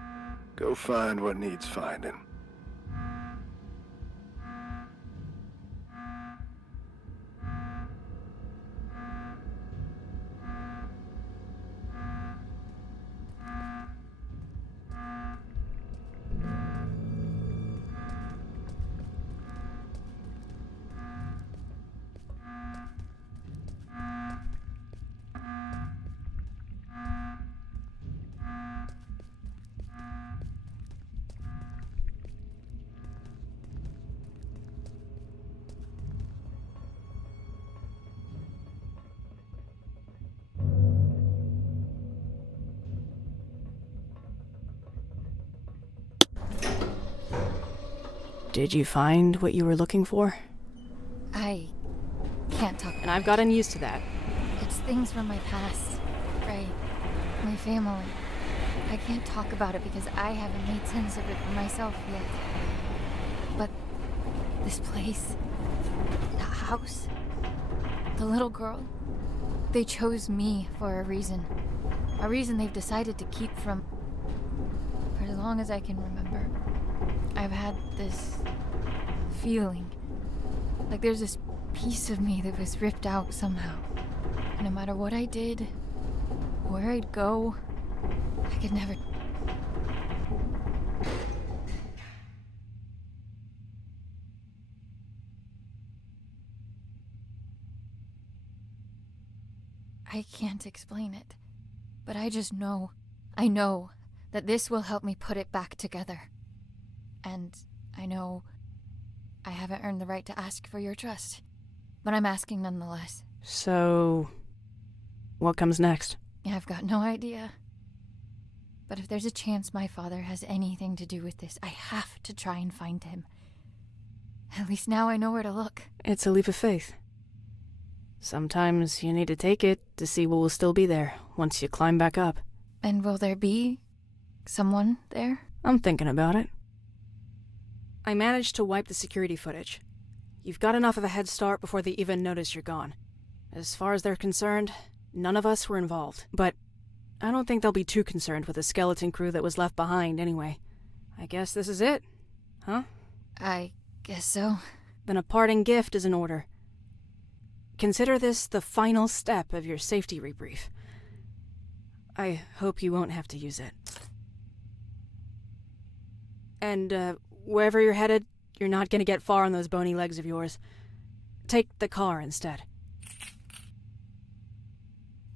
Go find what needs finding. Did you find what you were looking for? I can't talk. And I've gotten used to that. It's things from my past, Ray, my family. I can't talk about it because I haven't made sense of it for myself yet. But this place, the house, the little girl, they chose me for a reason they've decided to keep from. For as long as I can remember, I've had this feeling, like there's this piece of me that was ripped out somehow. And no matter what I did, where I'd go, I could never. I can't explain it, but I just know, I know that this will help me put it back together. And I know I haven't earned the right to ask for your trust, but I'm asking nonetheless. So, what comes next? I've got no idea. But if there's a chance my father has anything to do with this, I have to try and find him. At least now I know where to look. It's a leap of faith. Sometimes you need to take it to see what will still be there once you climb back up. And will there be someone there? I'm thinking about it. I managed to wipe the security footage. You've got enough of a head start before they even notice you're gone. As far as they're concerned, none of us were involved. But I don't think they'll be too concerned with the skeleton crew that was left behind anyway. I guess this is it, huh? I guess so. Then a parting gift is in order. Consider this the final step of your safety rebrief. I hope you won't have to use it. And, wherever you're headed, you're not gonna get far on those bony legs of yours. Take the car instead.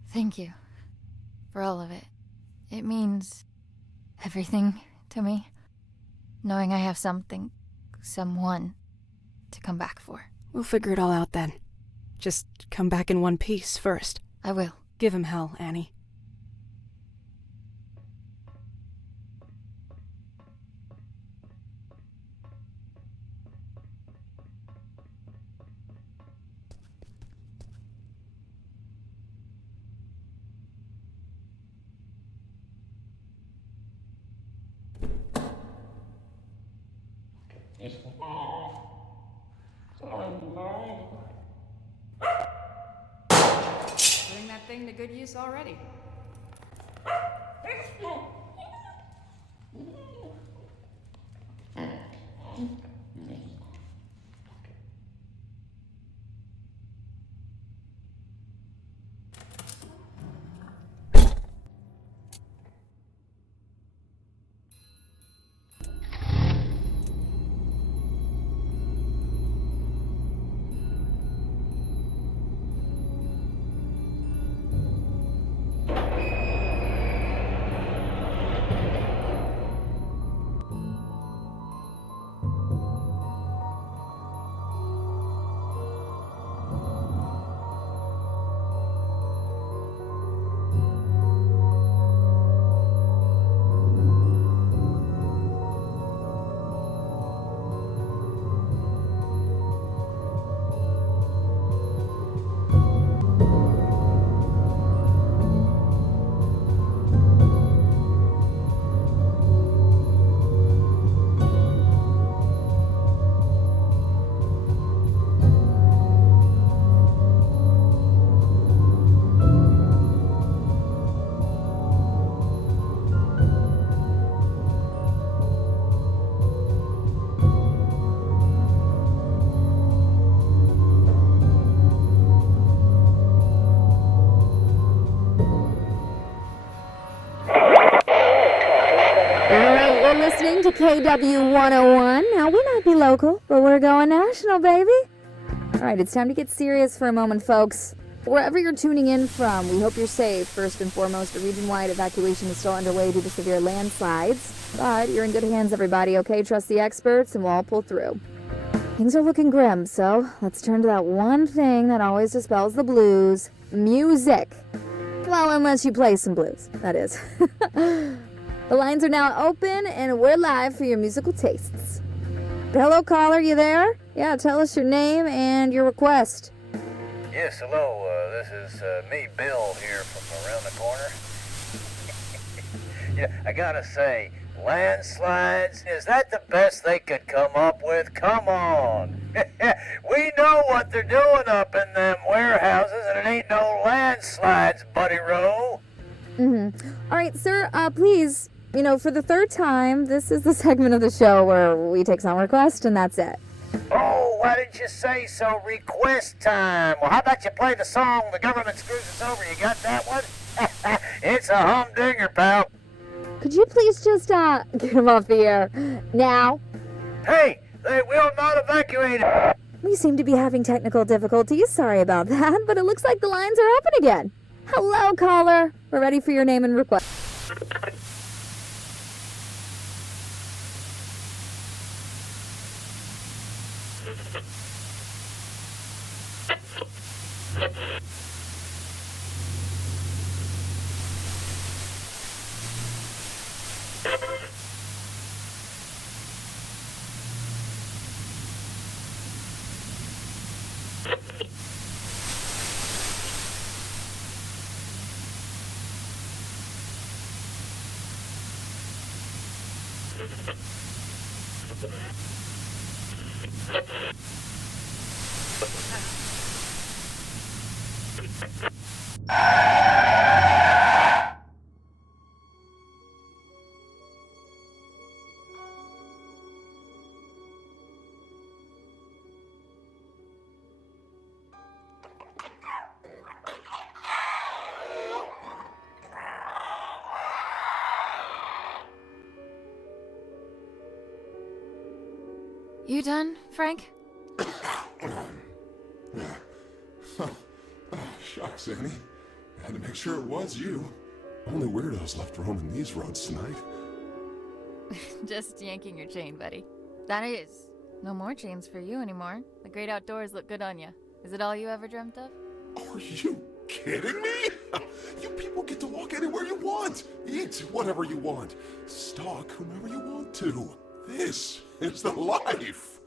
Thank you for all of it. It means everything to me, knowing I have something, someone to come back for. We'll figure it all out then. Just come back in one piece first. I will. Give him hell, Annie. Putting that thing to good use already. Listening to KW 101. Now, we might be local, but we're going national, baby. All right, it's time to get serious for a moment, folks. Wherever you're tuning in from, we hope you're safe. First and foremost, a region-wide evacuation is still underway due to severe landslides. But you're in good hands, everybody, okay? Trust the experts, and we'll all pull through. Things are looking grim, so let's turn to that one thing that always dispels the blues. Music. Well, unless you play some blues, that is. The lines are now open, and we're live for your musical tastes. Hello, caller, you there? Yeah, tell us your name and your request. Yes, hello. This is me, Bill, here from around the corner. Yeah, I gotta say, landslides, is that the best they could come up with? Come on. We know what they're doing up in them warehouses, and it ain't no landslides, Buddy Rowe. Mm-hmm. All right, sir, please, for the third time, this is the segment of the show where we take some requests, and that's it. Oh, why didn't you say so? Request time. Well, how about you play the song The Government Screws Us Over? You got that one? It's a humdinger, pal. Could you please just, get him off the air now? Hey, they will not evacuate it. We seem to be having technical difficulties. Sorry about that, but it looks like the lines are open again. Hello, caller. We're ready for your name and request. You done, Frank? Shucks, Annie. I had to make sure it was you. Only weirdos left roaming these roads tonight. Just yanking your chain, buddy. That is. No more chains for you anymore. The great outdoors look good on you. Is it all you ever dreamt of? Are you kidding me? You people get to walk anywhere you want. Eat whatever you want. Stalk whomever you want to. This is the life.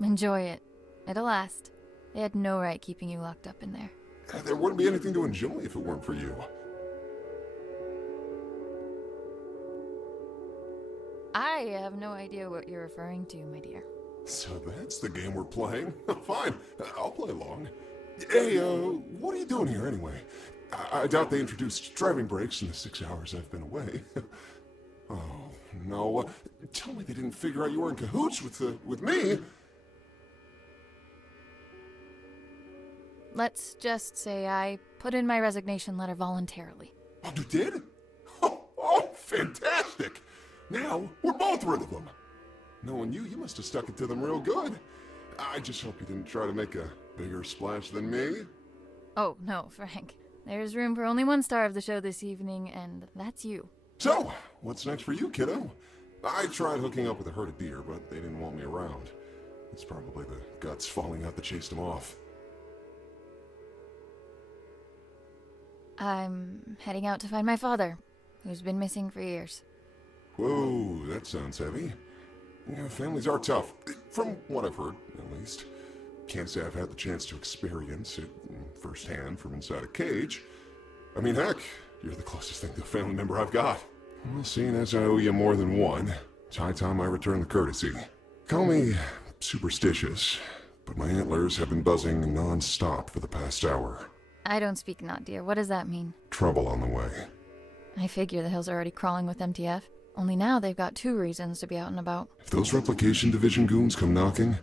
Enjoy it. It'll last. They had no right keeping you locked up in there. There wouldn't be anything to enjoy if it weren't for you. I have no idea what you're referring to, my dear. So that's the game we're playing? Fine, I'll play along. Hey, what are you doing here anyway? I doubt they introduced driving brakes in the 6 hours I've been away. Oh, no. Tell me they didn't figure out you were in cahoots with me. Let's just say I put in my resignation letter voluntarily. Oh, you did? Oh, fantastic! Now, we're both rid of them. Knowing you must have stuck it to them real good. I just hope you didn't try to make a bigger splash than me. Oh, no, Frank. There's room for only one star of the show this evening, and that's you. So, what's next for you, kiddo? I tried hooking up with a herd of deer, but they didn't want me around. It's probably the guts falling out that chased them off. I'm heading out to find my father, who's been missing for years. Whoa, that sounds heavy. Yeah, families are tough, from what I've heard, at least. Can't say I've had the chance to experience it firsthand from inside a cage. I mean, heck, you're the closest thing to a family member I've got. Well, seeing as I owe you more than one, it's high time I return the courtesy. Call me superstitious, but my antlers have been buzzing non-stop for the past hour. I don't speak not, dear. What does that mean? Trouble on the way. I figure the hills are already crawling with MTF. Only now they've got 2 reasons to be out and about. If those replication division goons come knocking,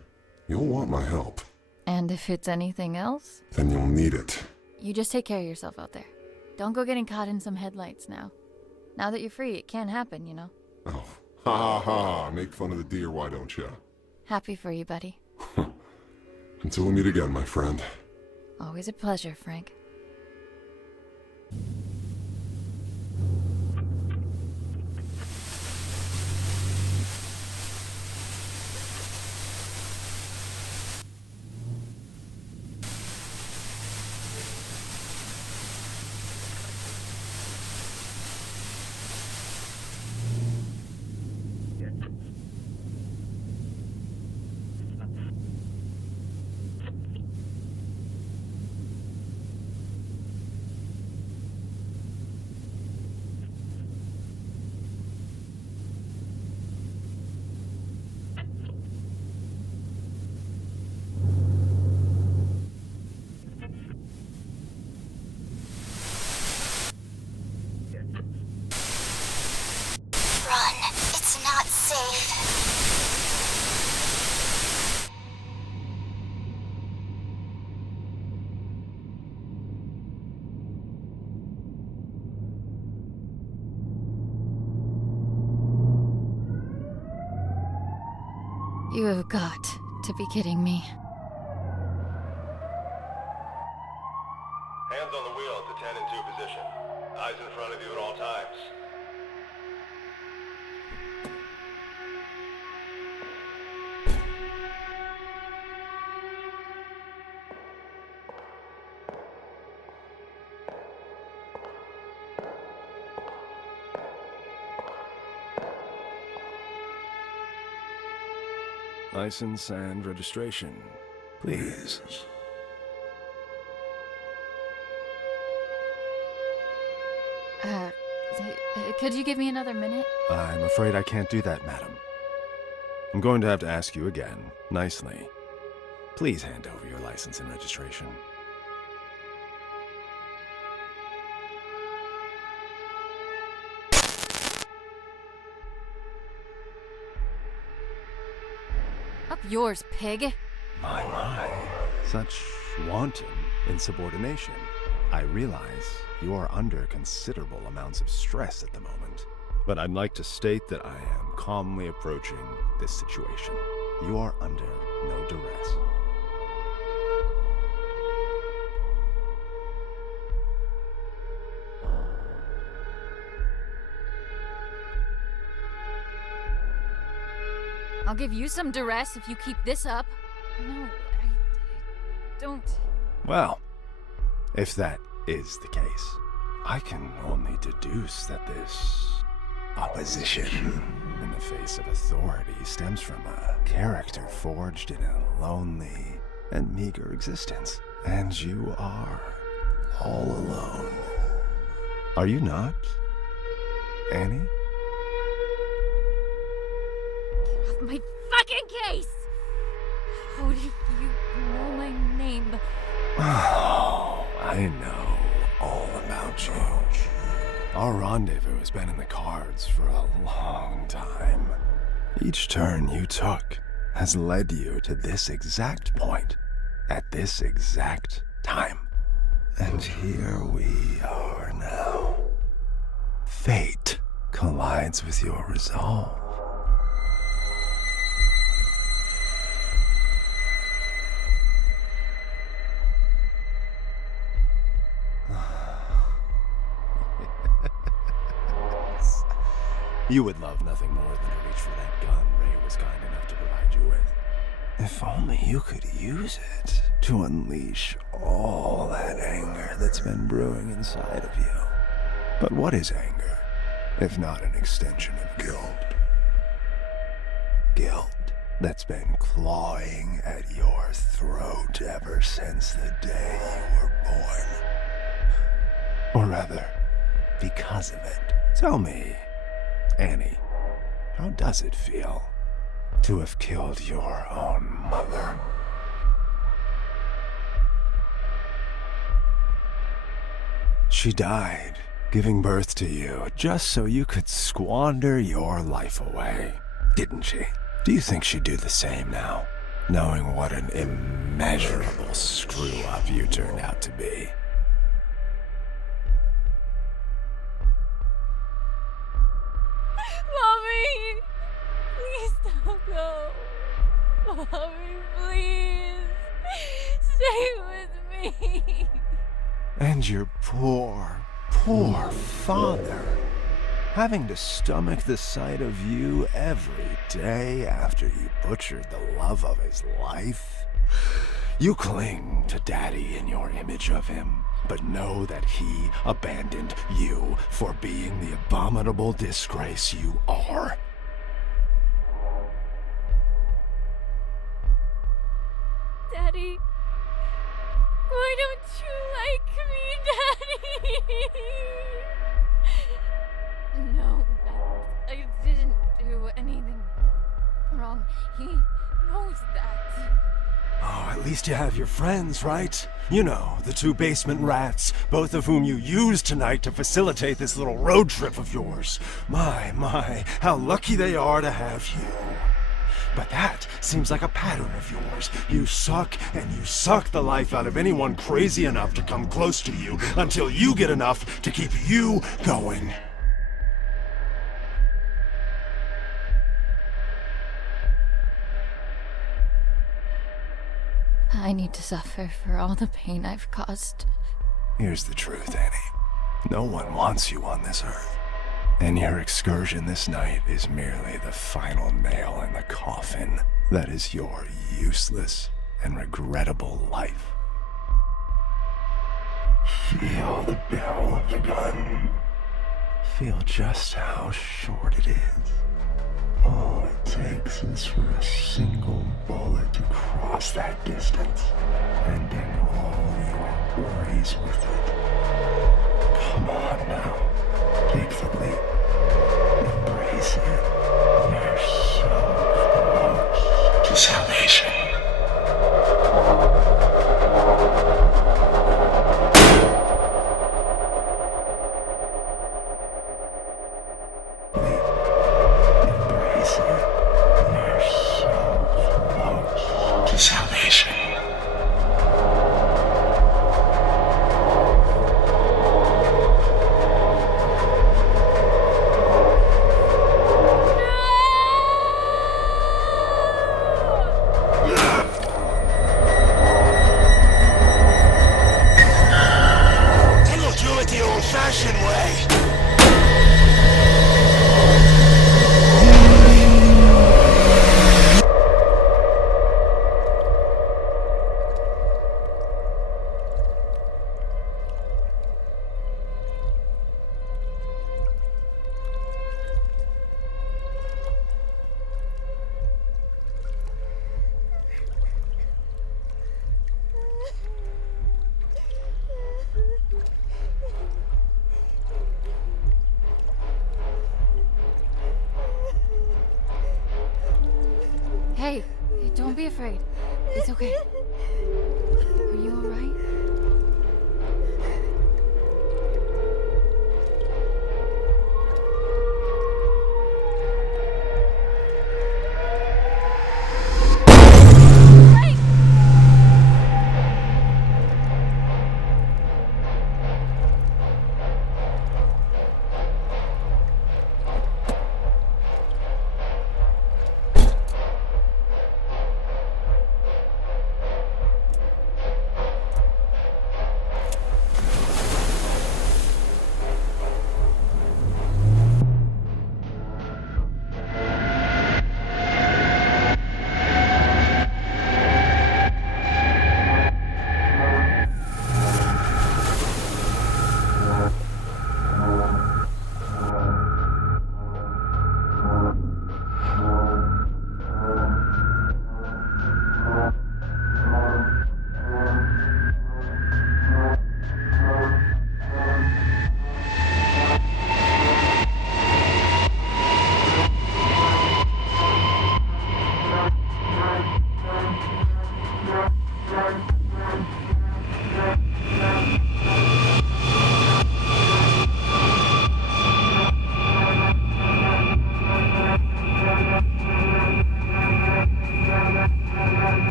you'll want my help. And if it's anything else? Then you'll need it. You just take care of yourself out there. Don't go getting caught in some headlights now. Now that you're free, it can happen, you know. Oh, ha ha ha. Make fun of the deer, why don't you? Happy for you, buddy. Until we meet again, my friend. Always a pleasure, Frank. You have got to be kidding me. Hands on the wheel at the 10 and 2 position. Eyes in front of you at all times. License and registration, please. Could you give me another minute? I'm afraid I can't do that, madam. I'm going to have to ask you again, nicely. Please hand over your license and registration. Up yours, pig. My. Such wanton insubordination. I realize you are under considerable amounts of stress at the moment, but I'd like to state that I am calmly approaching this situation. You are under no duress. I'll give you some duress if you keep this up. No, I don't. Well, if that is the case, I can only deduce that this opposition in the face of authority stems from a character forged in a lonely and meager existence. And you are all alone. Are you not, Annie? Get off my fucking case! How do you know my name? Oh, I know all about you. Our rendezvous has been in the cards for a long time. Each turn you took has led you to this exact point, at this exact time. And here we are now. Fate collides with your resolve. You would love nothing more than to reach for that gun Ray was kind enough to provide you with. If only you could use it to unleash all that anger that's been brewing inside of you. But what is anger, if not an extension of guilt? Guilt that's been clawing at your throat ever since the day you were born. Or rather, because of it. Tell me, Annie, how does it feel to have killed your own mother? She died, giving birth to you, just so you could squander your life away, didn't she? Do you think she'd do the same now, knowing what an immeasurable screw-up you turned out to be? Mommy! Please don't go. Mommy, please. Stay with me. And your poor father, having to stomach the sight of you every day after you butchered the love of his life. You cling to Daddy in your image of him, but know that he abandoned you for being the abominable disgrace you are. Daddy, why don't you like me, Daddy? No, I didn't do anything wrong. He knows that. Oh, at least you have your friends, right? You know, the two basement rats, both of whom you used tonight to facilitate this little road trip of yours. My, how lucky they are to have you. But that seems like a pattern of yours. You suck, and you suck the life out of anyone crazy enough to come close to you until you get enough to keep you going. I need to suffer for all the pain I've caused. Here's the truth, Annie. No one wants you on this earth. And your excursion this night is merely the final nail in the coffin that is your useless and regrettable life. Feel the barrel of the gun. Feel just how short it is. All it takes is for a single bullet to cross that distance, ending all your worries with it. Come on now, take the leap. Embrace it. You're so close to salvation. Salvation. And we'll do it the old-fashioned way. Hey, don't be afraid. It's okay. Are you alright?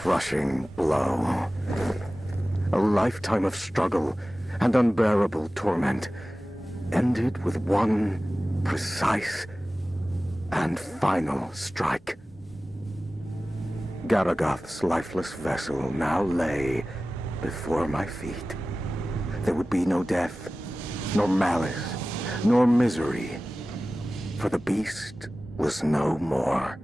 crushing blow. A lifetime of struggle and unbearable torment ended with one precise and final strike. Garagath's lifeless vessel now lay before my feet. There would be no death, nor malice, nor misery, for the beast was no more.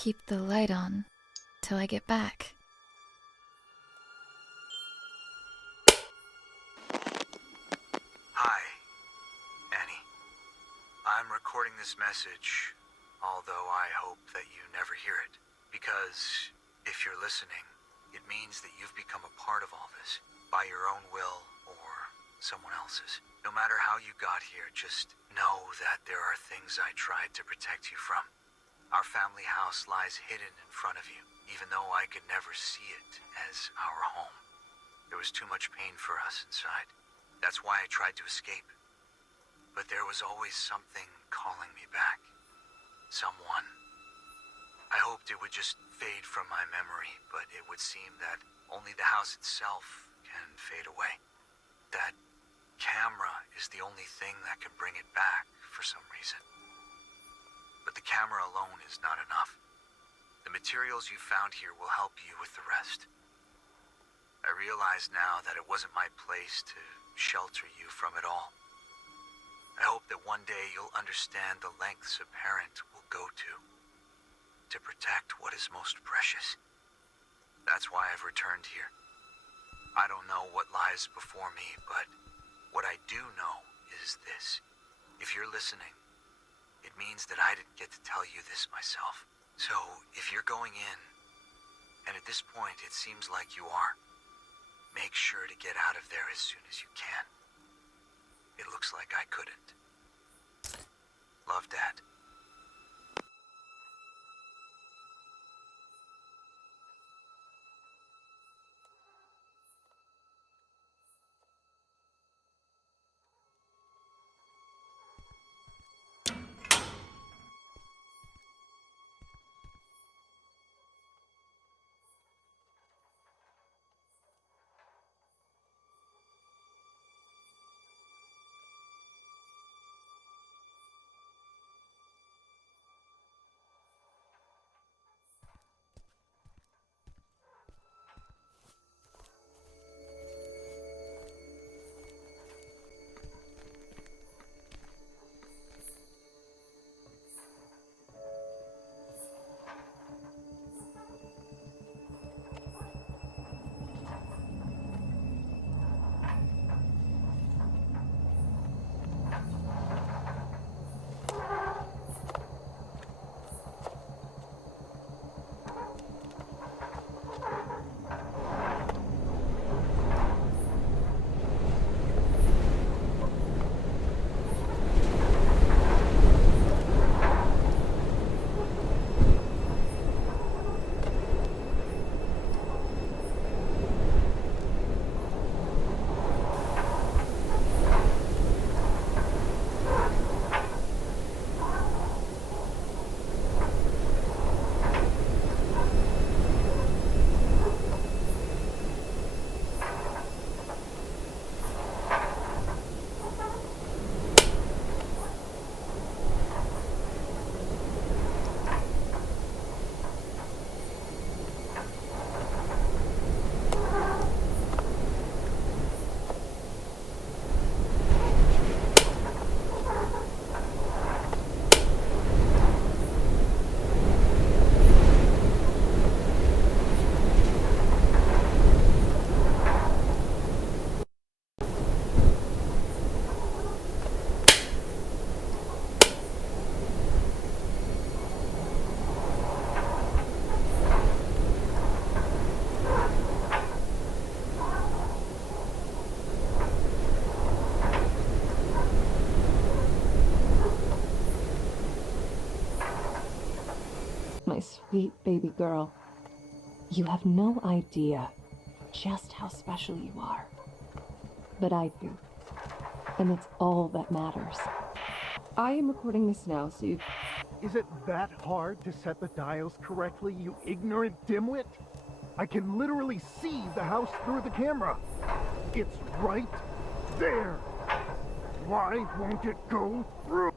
Keep the light on till I get back. Hi, Annie. I'm recording this message, although I hope that you never hear it. Because if you're listening, it means that you've become a part of all this, by your own will or someone else's. No matter how you got here, just know that there are things I tried to protect you from. Our family house lies hidden in front of you, even though I could never see it as our home. There was too much pain for us inside. That's why I tried to escape. But there was always something calling me back. Someone. I hoped it would just fade from my memory, but it would seem that only the house itself can fade away. That camera is the only thing that can bring it back for some reason. But the camera alone is not enough. The materials you found here will help you with the rest. I realize now that it wasn't my place to shelter you from it all. I hope that one day you'll understand the lengths a parent will go to protect what is most precious. That's why I've returned here. I don't know what lies before me, but what I do know is this. If you're listening, it means that I didn't get to tell you this myself. So, if you're going in, and at this point it seems like you are, make sure to get out of there as soon as you can. It looks like I couldn't. Love, Dad. My sweet baby girl, you have no idea just how special you are. But I do. And it's all that matters. I am recording this now, so you... Is it that hard to set the dials correctly, you ignorant dimwit? I can literally see the house through the camera. It's right there. Why won't it go through?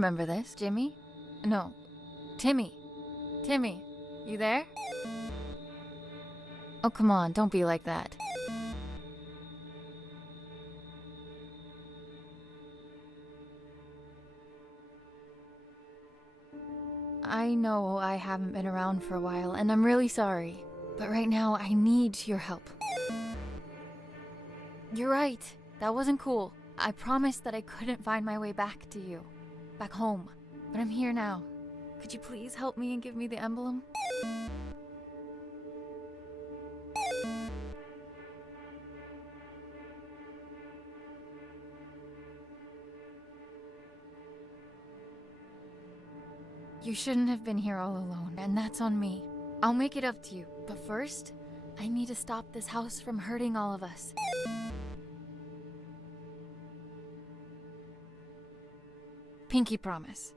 remember this. Jimmy? No. Timmy. Timmy, you there? Oh, come on, don't be like that. I know I haven't been around for a while, and I'm really sorry. But right now, I need your help. You're right. That wasn't cool. I promised that I couldn't find my way back to you. Back home. But I'm here now. Could you please help me and give me the emblem? You shouldn't have been here all alone, and that's on me. I'll make it up to you, but first, I need to stop this house from hurting all of us. Pinky promise.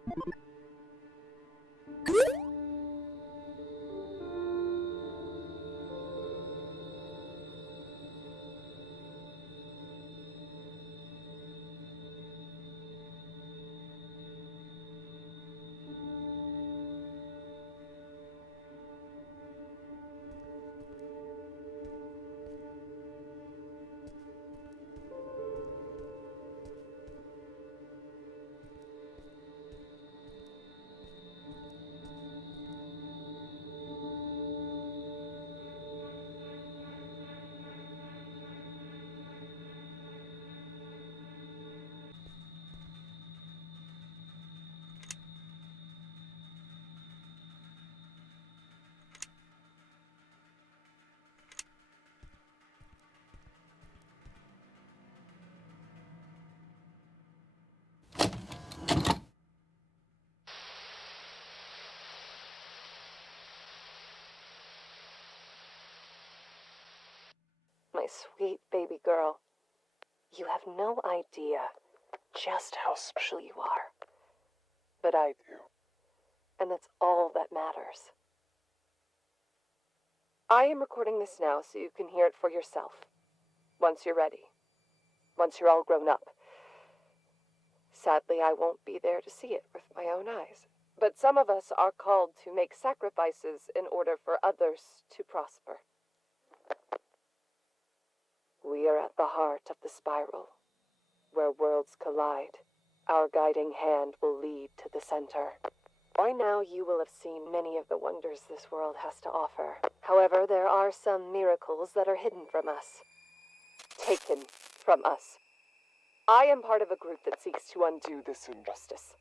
My sweet baby girl, you have no idea just how special you are. But I do. And that's all that matters. I am recording this now so you can hear it for yourself. Once you're ready. Once you're all grown up. Sadly, I won't be there to see it with my own eyes. But some of us are called to make sacrifices in order for others to prosper. We are at the heart of the spiral, where worlds collide. Our guiding hand will lead to the center. By now you will have seen many of the wonders this world has to offer. However, there are some miracles that are hidden from us. Taken from us. I am part of a group that seeks to undo this injustice.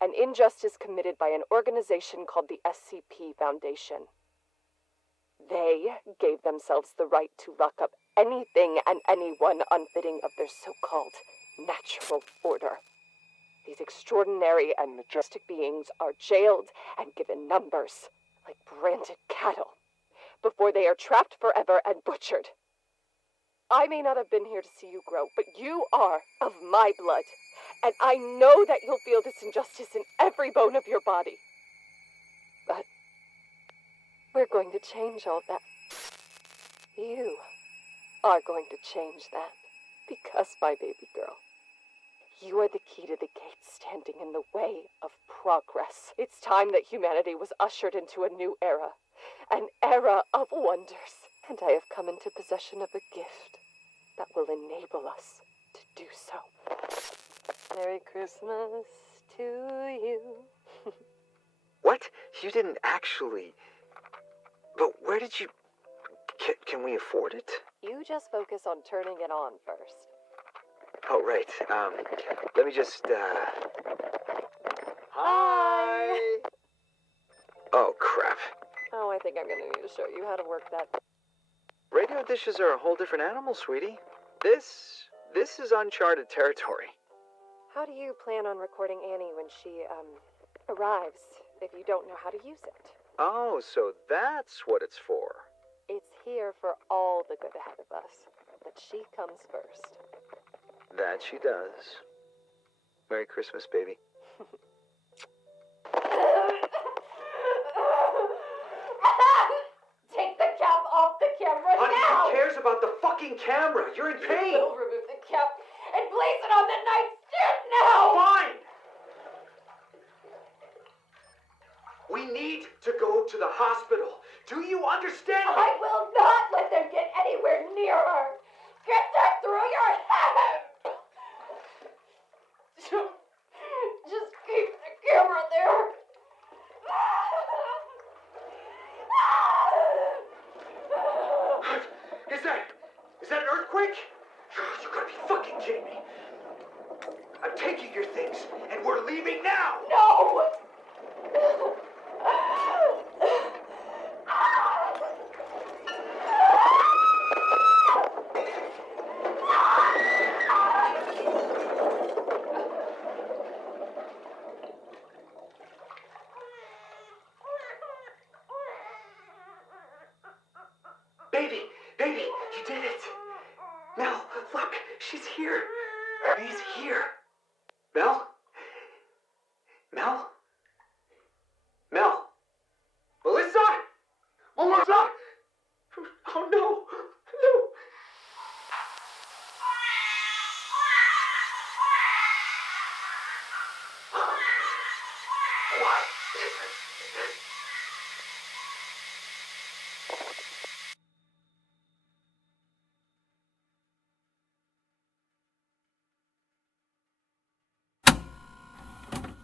An injustice committed by an organization called the SCP Foundation. They gave themselves the right to lock up anything and anyone unfitting of their so-called natural order. These extraordinary and majestic beings are jailed and given numbers, like branded cattle, before they are trapped forever and butchered. I may not have been here to see you grow, but you are of my blood, and I know that you'll feel this injustice in every bone of your body. But we're going to change all that. You are going to change that, because, my baby girl, you are the key to the gates standing in the way of progress. It's time that humanity was ushered into a new era, an era of wonders. And I have come into possession of a gift that will enable us to do so. Merry Christmas to you. What? You didn't actually... But where did you... Can we afford it? You just focus on turning it on first. Oh, right. Let me just, Hi! Oh, crap. Oh, I think I'm gonna need to show you how to work that. Radio dishes are a whole different animal, sweetie. This is uncharted territory. How do you plan on recording Annie when she, arrives, if you don't know how to use it? Oh, so that's what it's for. It's here for all the good ahead of us, but she comes first. That she does. Merry Christmas, baby. Take the cap off the camera Honey, now! who cares about the fucking camera? You're in pain! We'll remove the cap and place it on the nightstand now! Fine! understand me? I will not let them get anywhere near her. Get that through your head. Just keep the camera there. Is that an earthquake? You gotta be fucking kidding me. I'm taking your things, and we're leaving now! No! Baby, you did it! Mel, look, she's here. She's here. Mel? Mel? Melissa? Melissa! Oh no! No! What?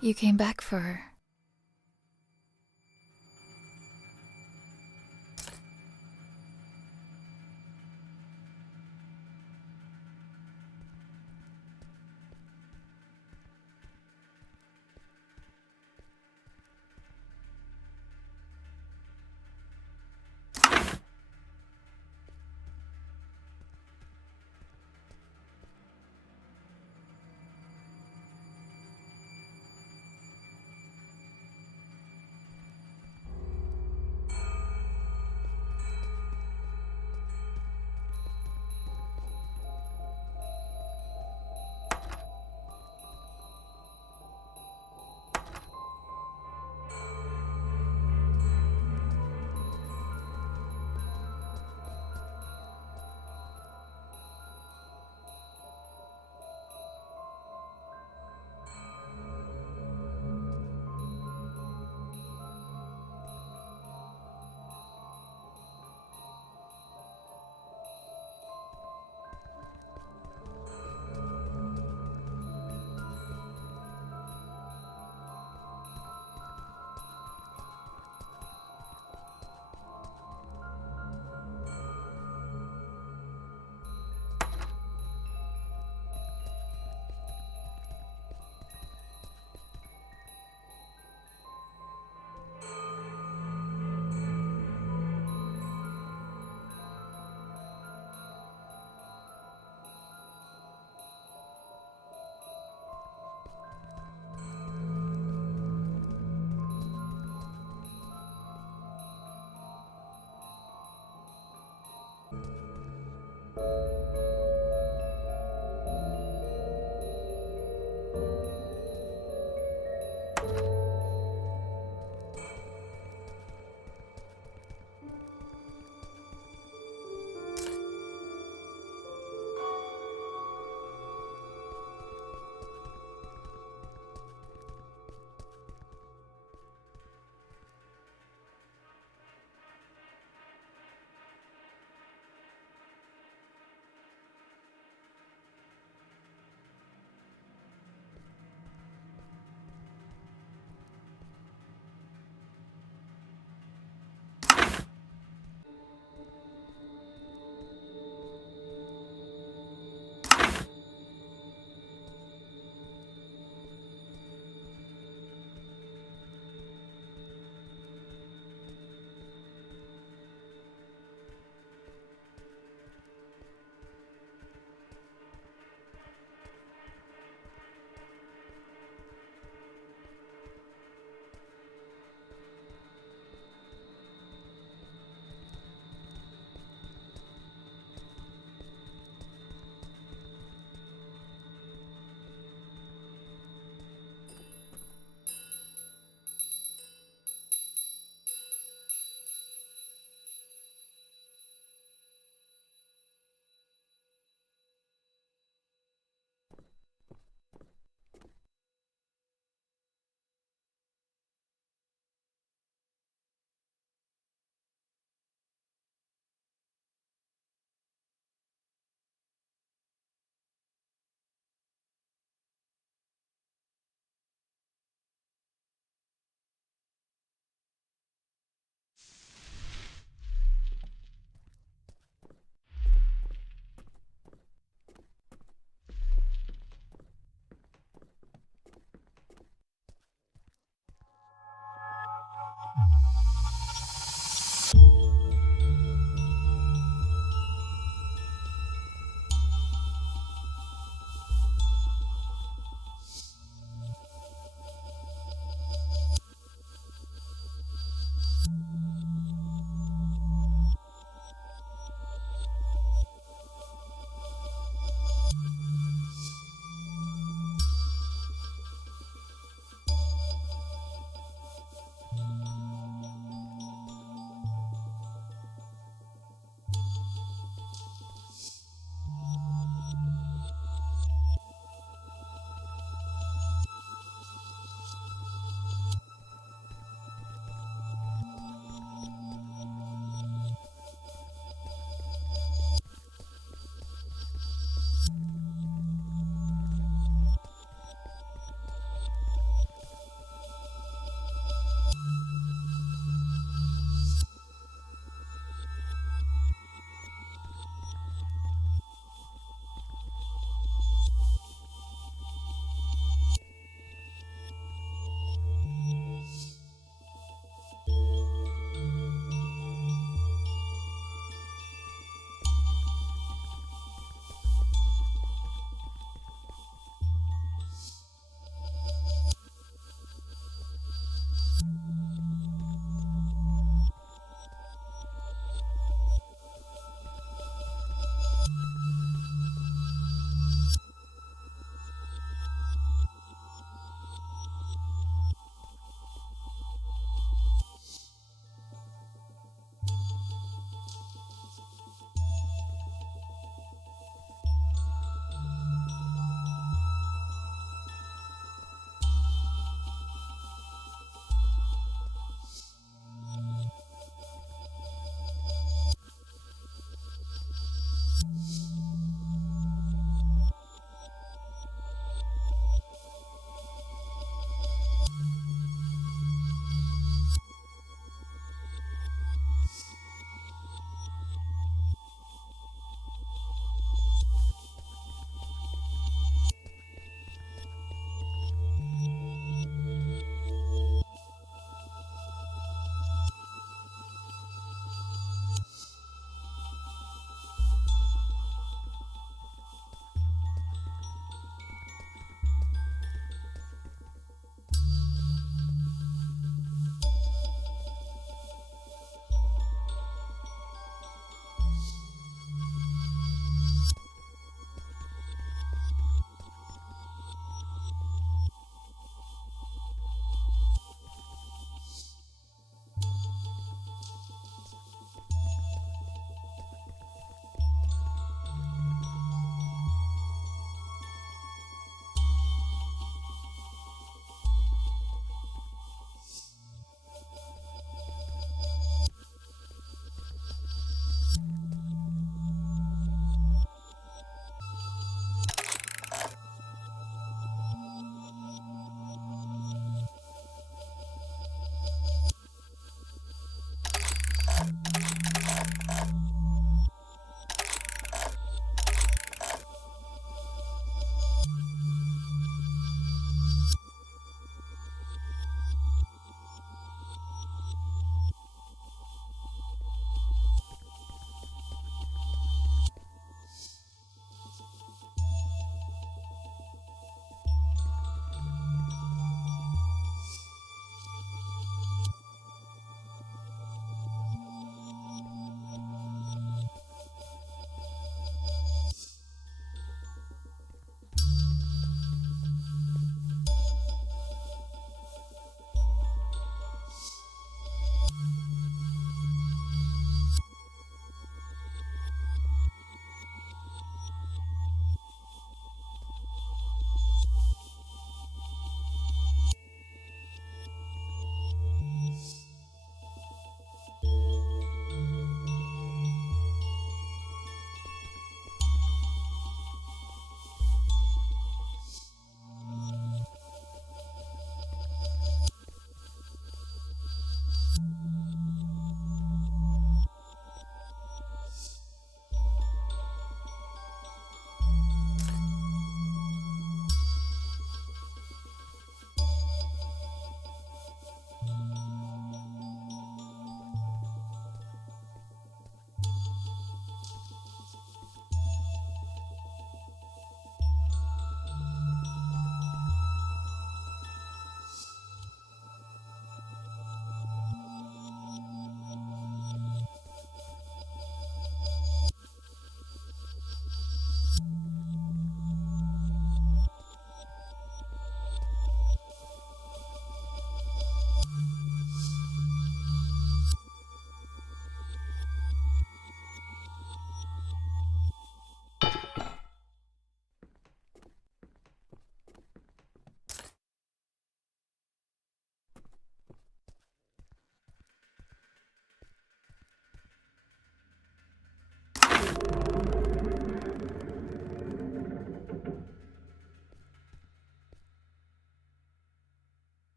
You came back for her.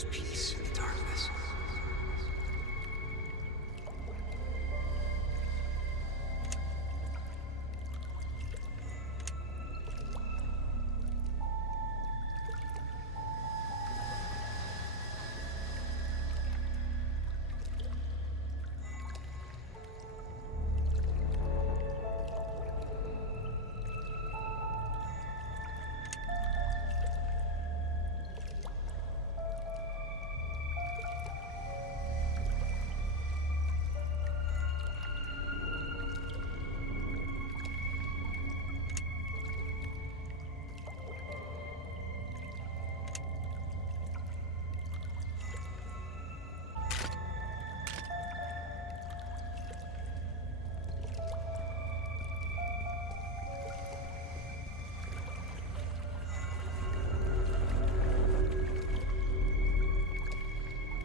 There's peace in the darkness.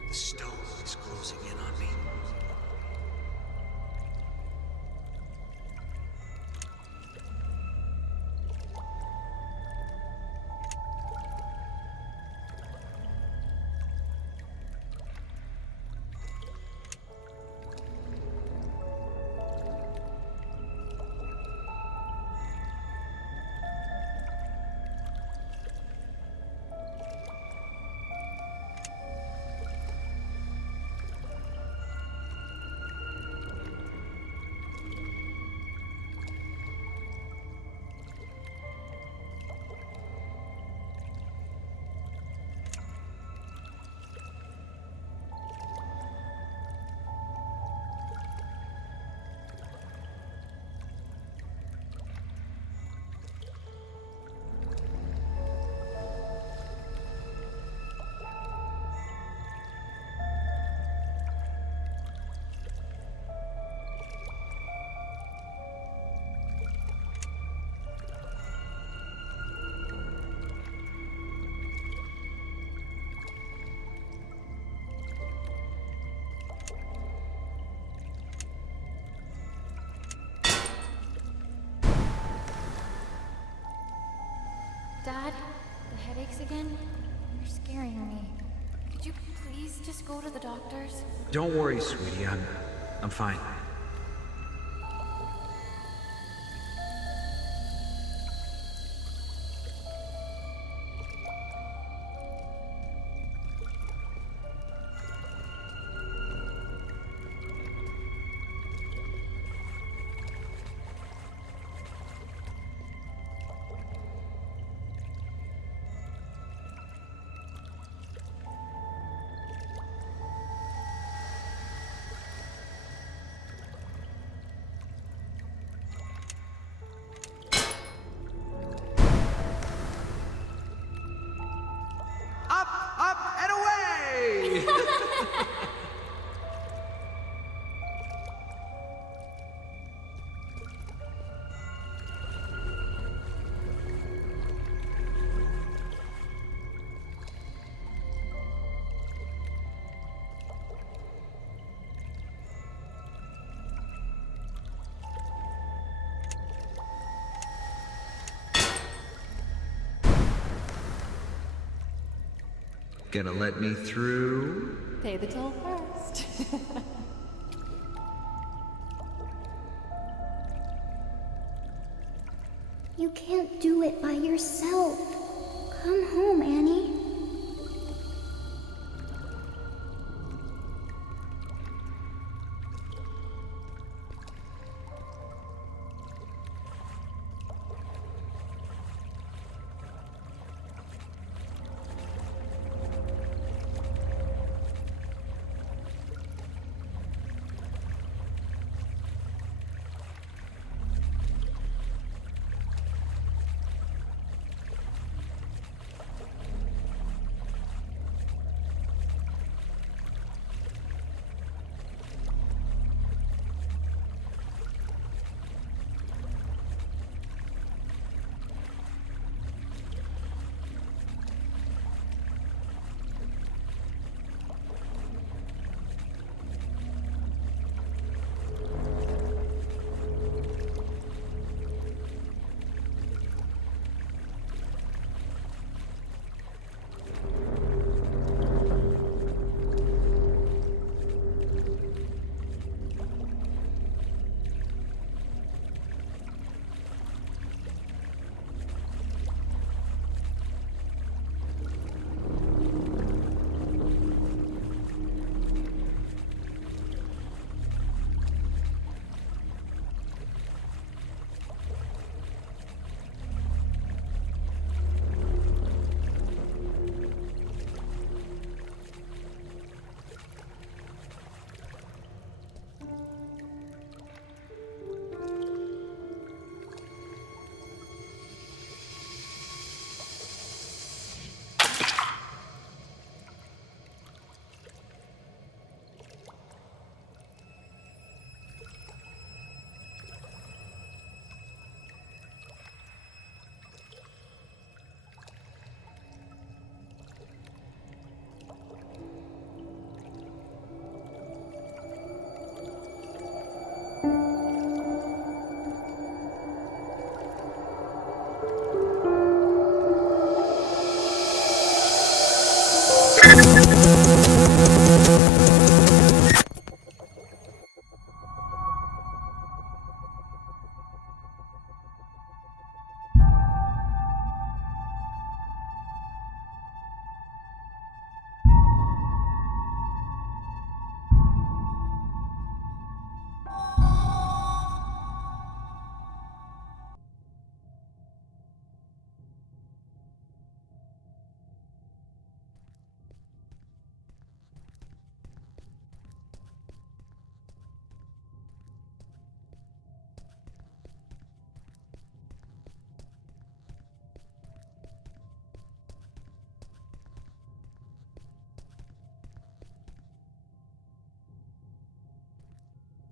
The stone is closing in on me. Dad, the headaches again? You're scaring me. Could you please just go to the doctor's? Don't worry, sweetie. I'm fine. Up and away! Gonna let me through? Pay the toll first. You can't do it by yourself. Come home, Annie.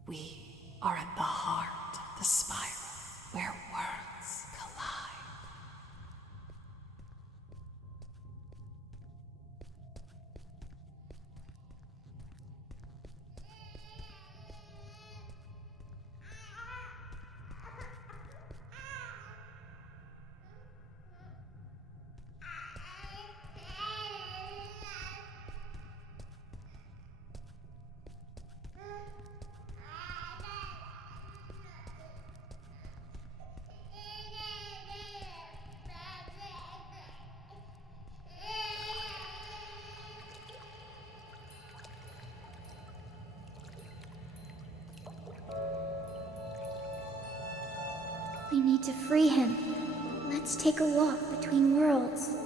We are at the heart of the spiral where worlds collide. We need to free him. Let's take a walk between worlds.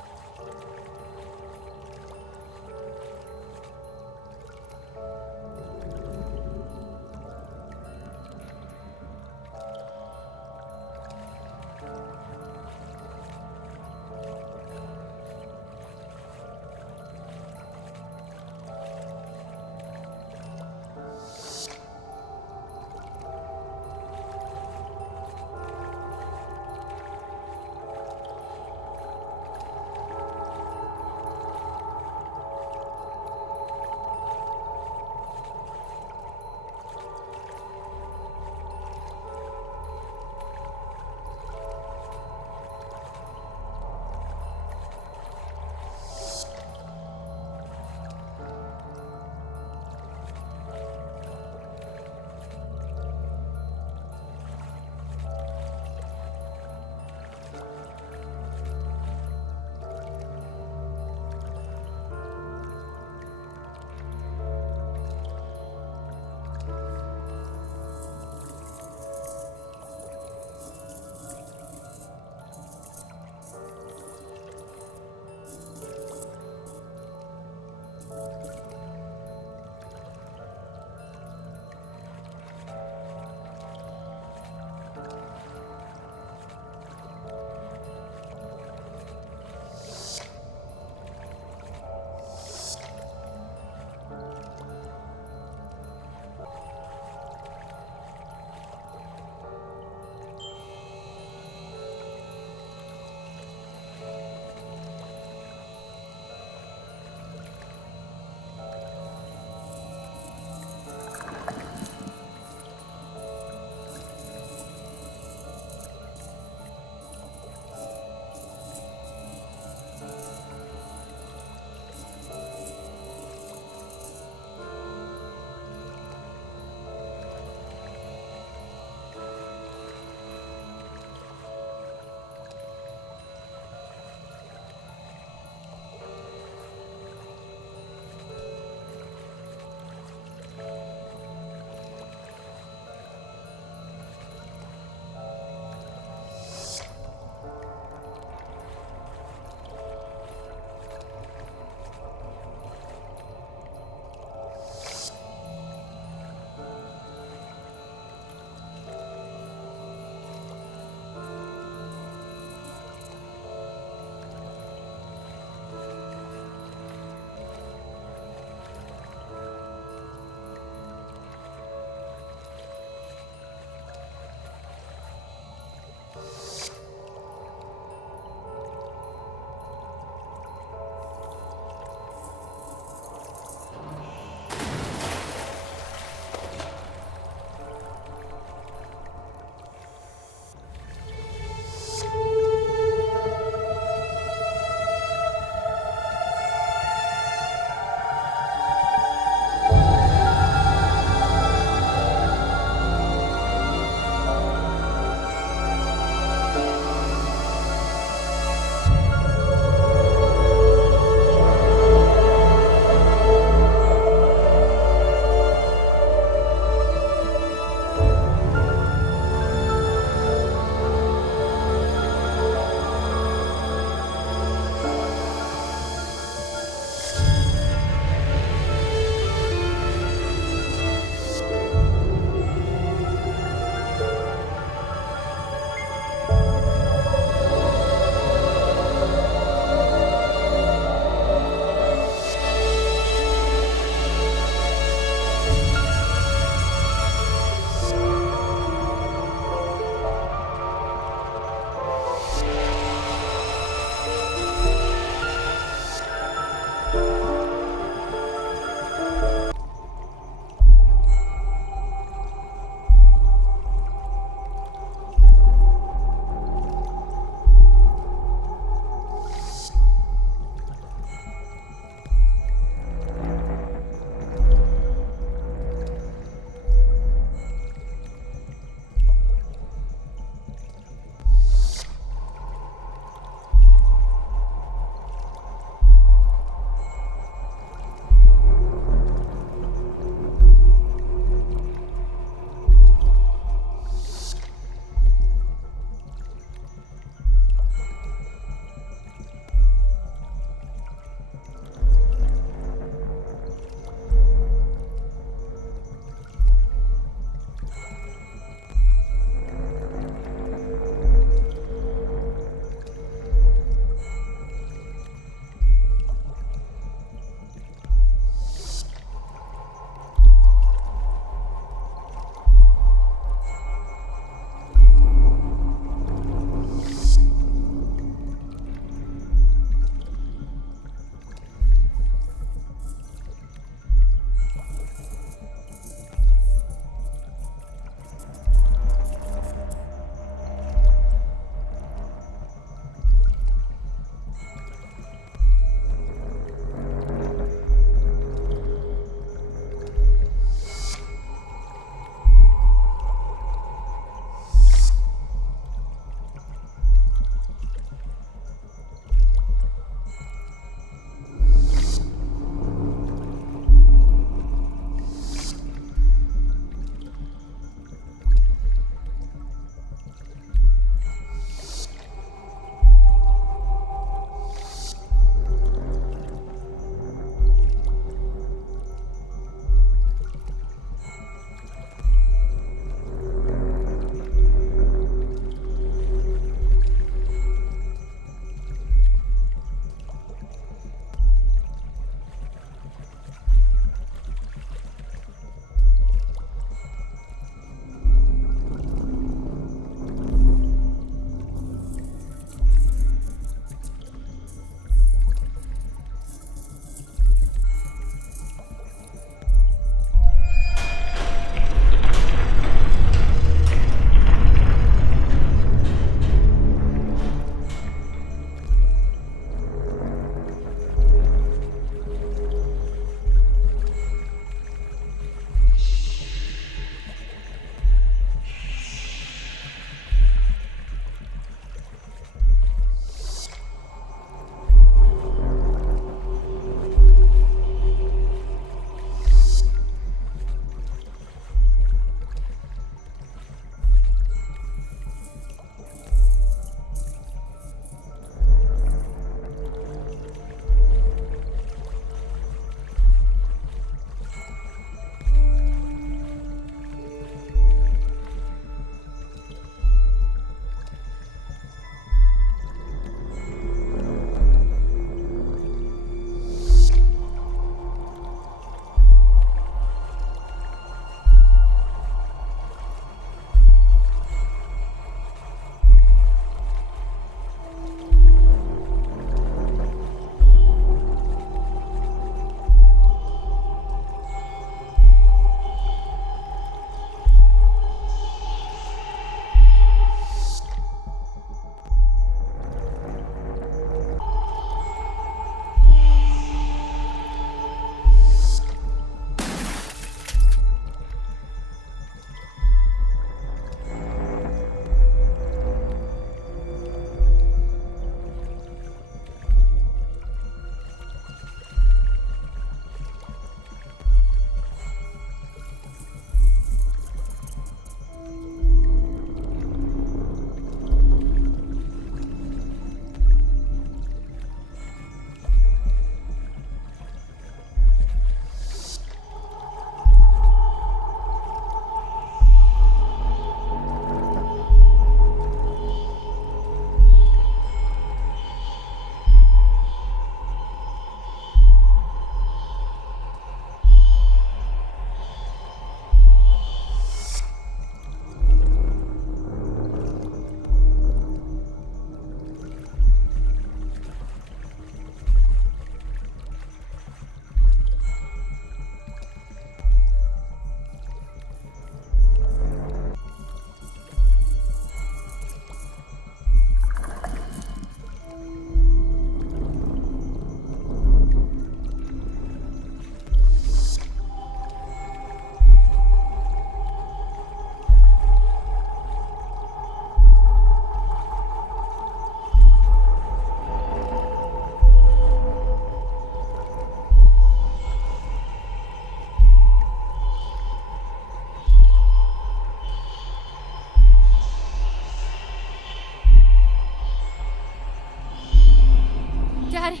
Dad.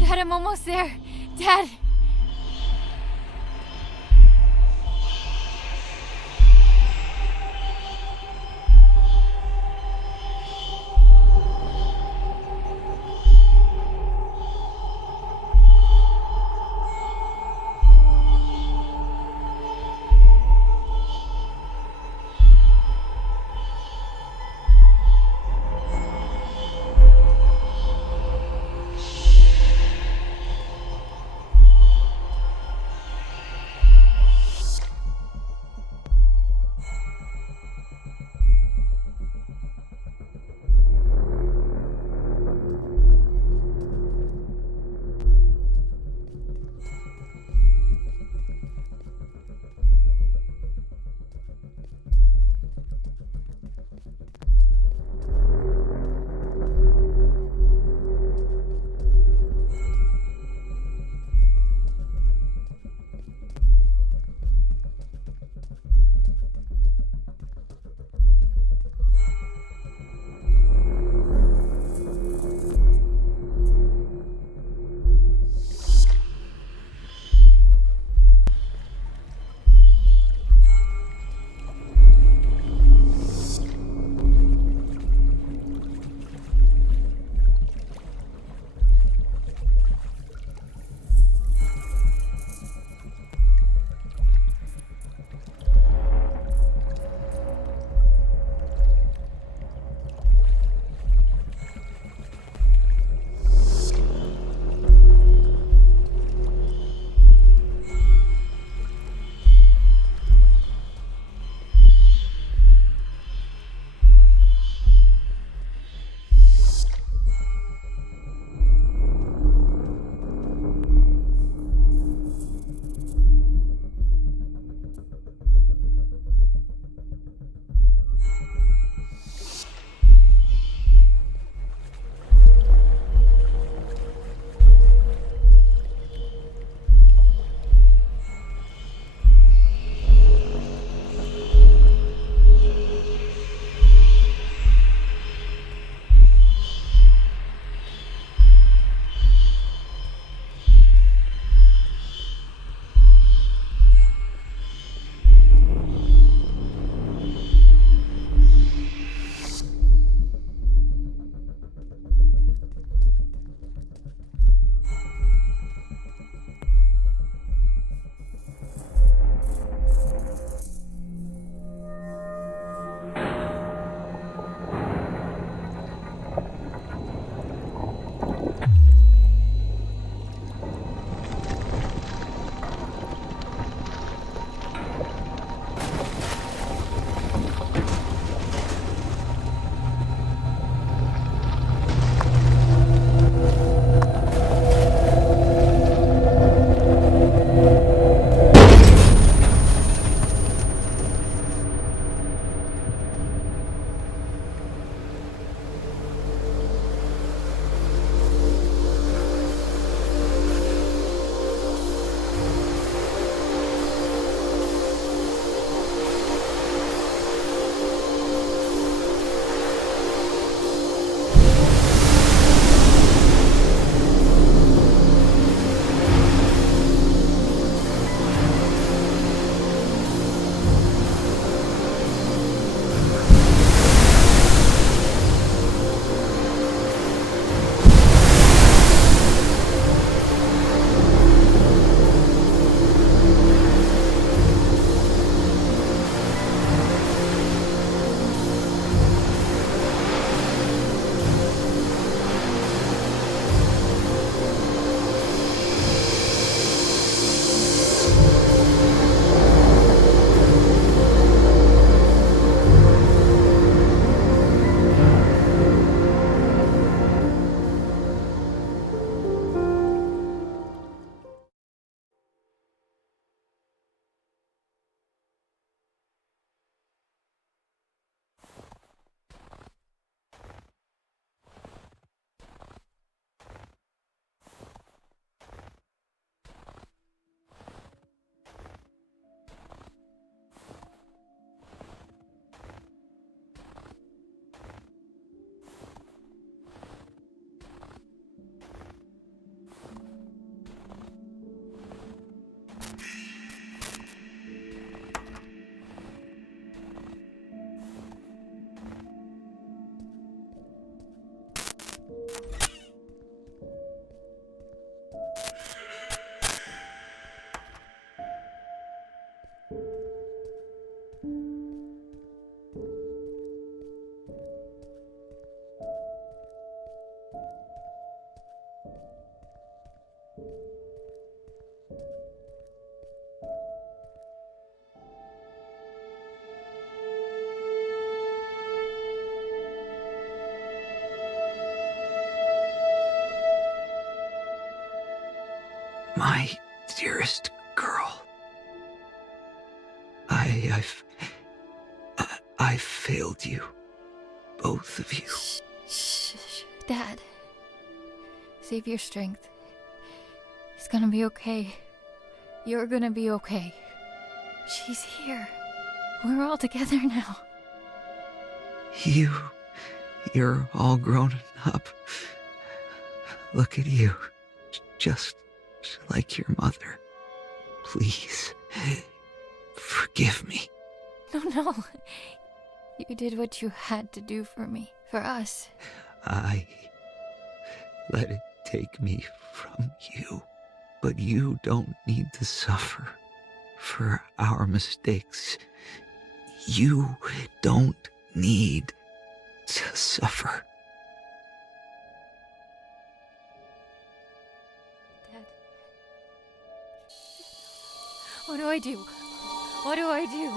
Dad, I'm almost there. Dad. My dearest girl, I've failed you, both of you. Shh, Dad. Save your strength. It's gonna be okay. You're gonna be okay. She's here. We're all together now. You're all grown up. Look at you, just like your mother. Please, forgive me. No. You did what you had to do for me, for us. I let it take me from you, but you don't need to suffer for our mistakes. You don't need to suffer. Dad. What do I do? What do I do?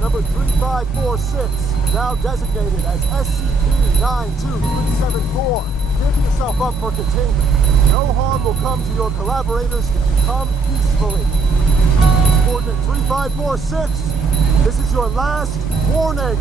Number 3546, now designated as SCP-92374. Give yourself up for containment. No harm will come to your collaborators if you come peacefully. Coordinate 3546, this is your last warning.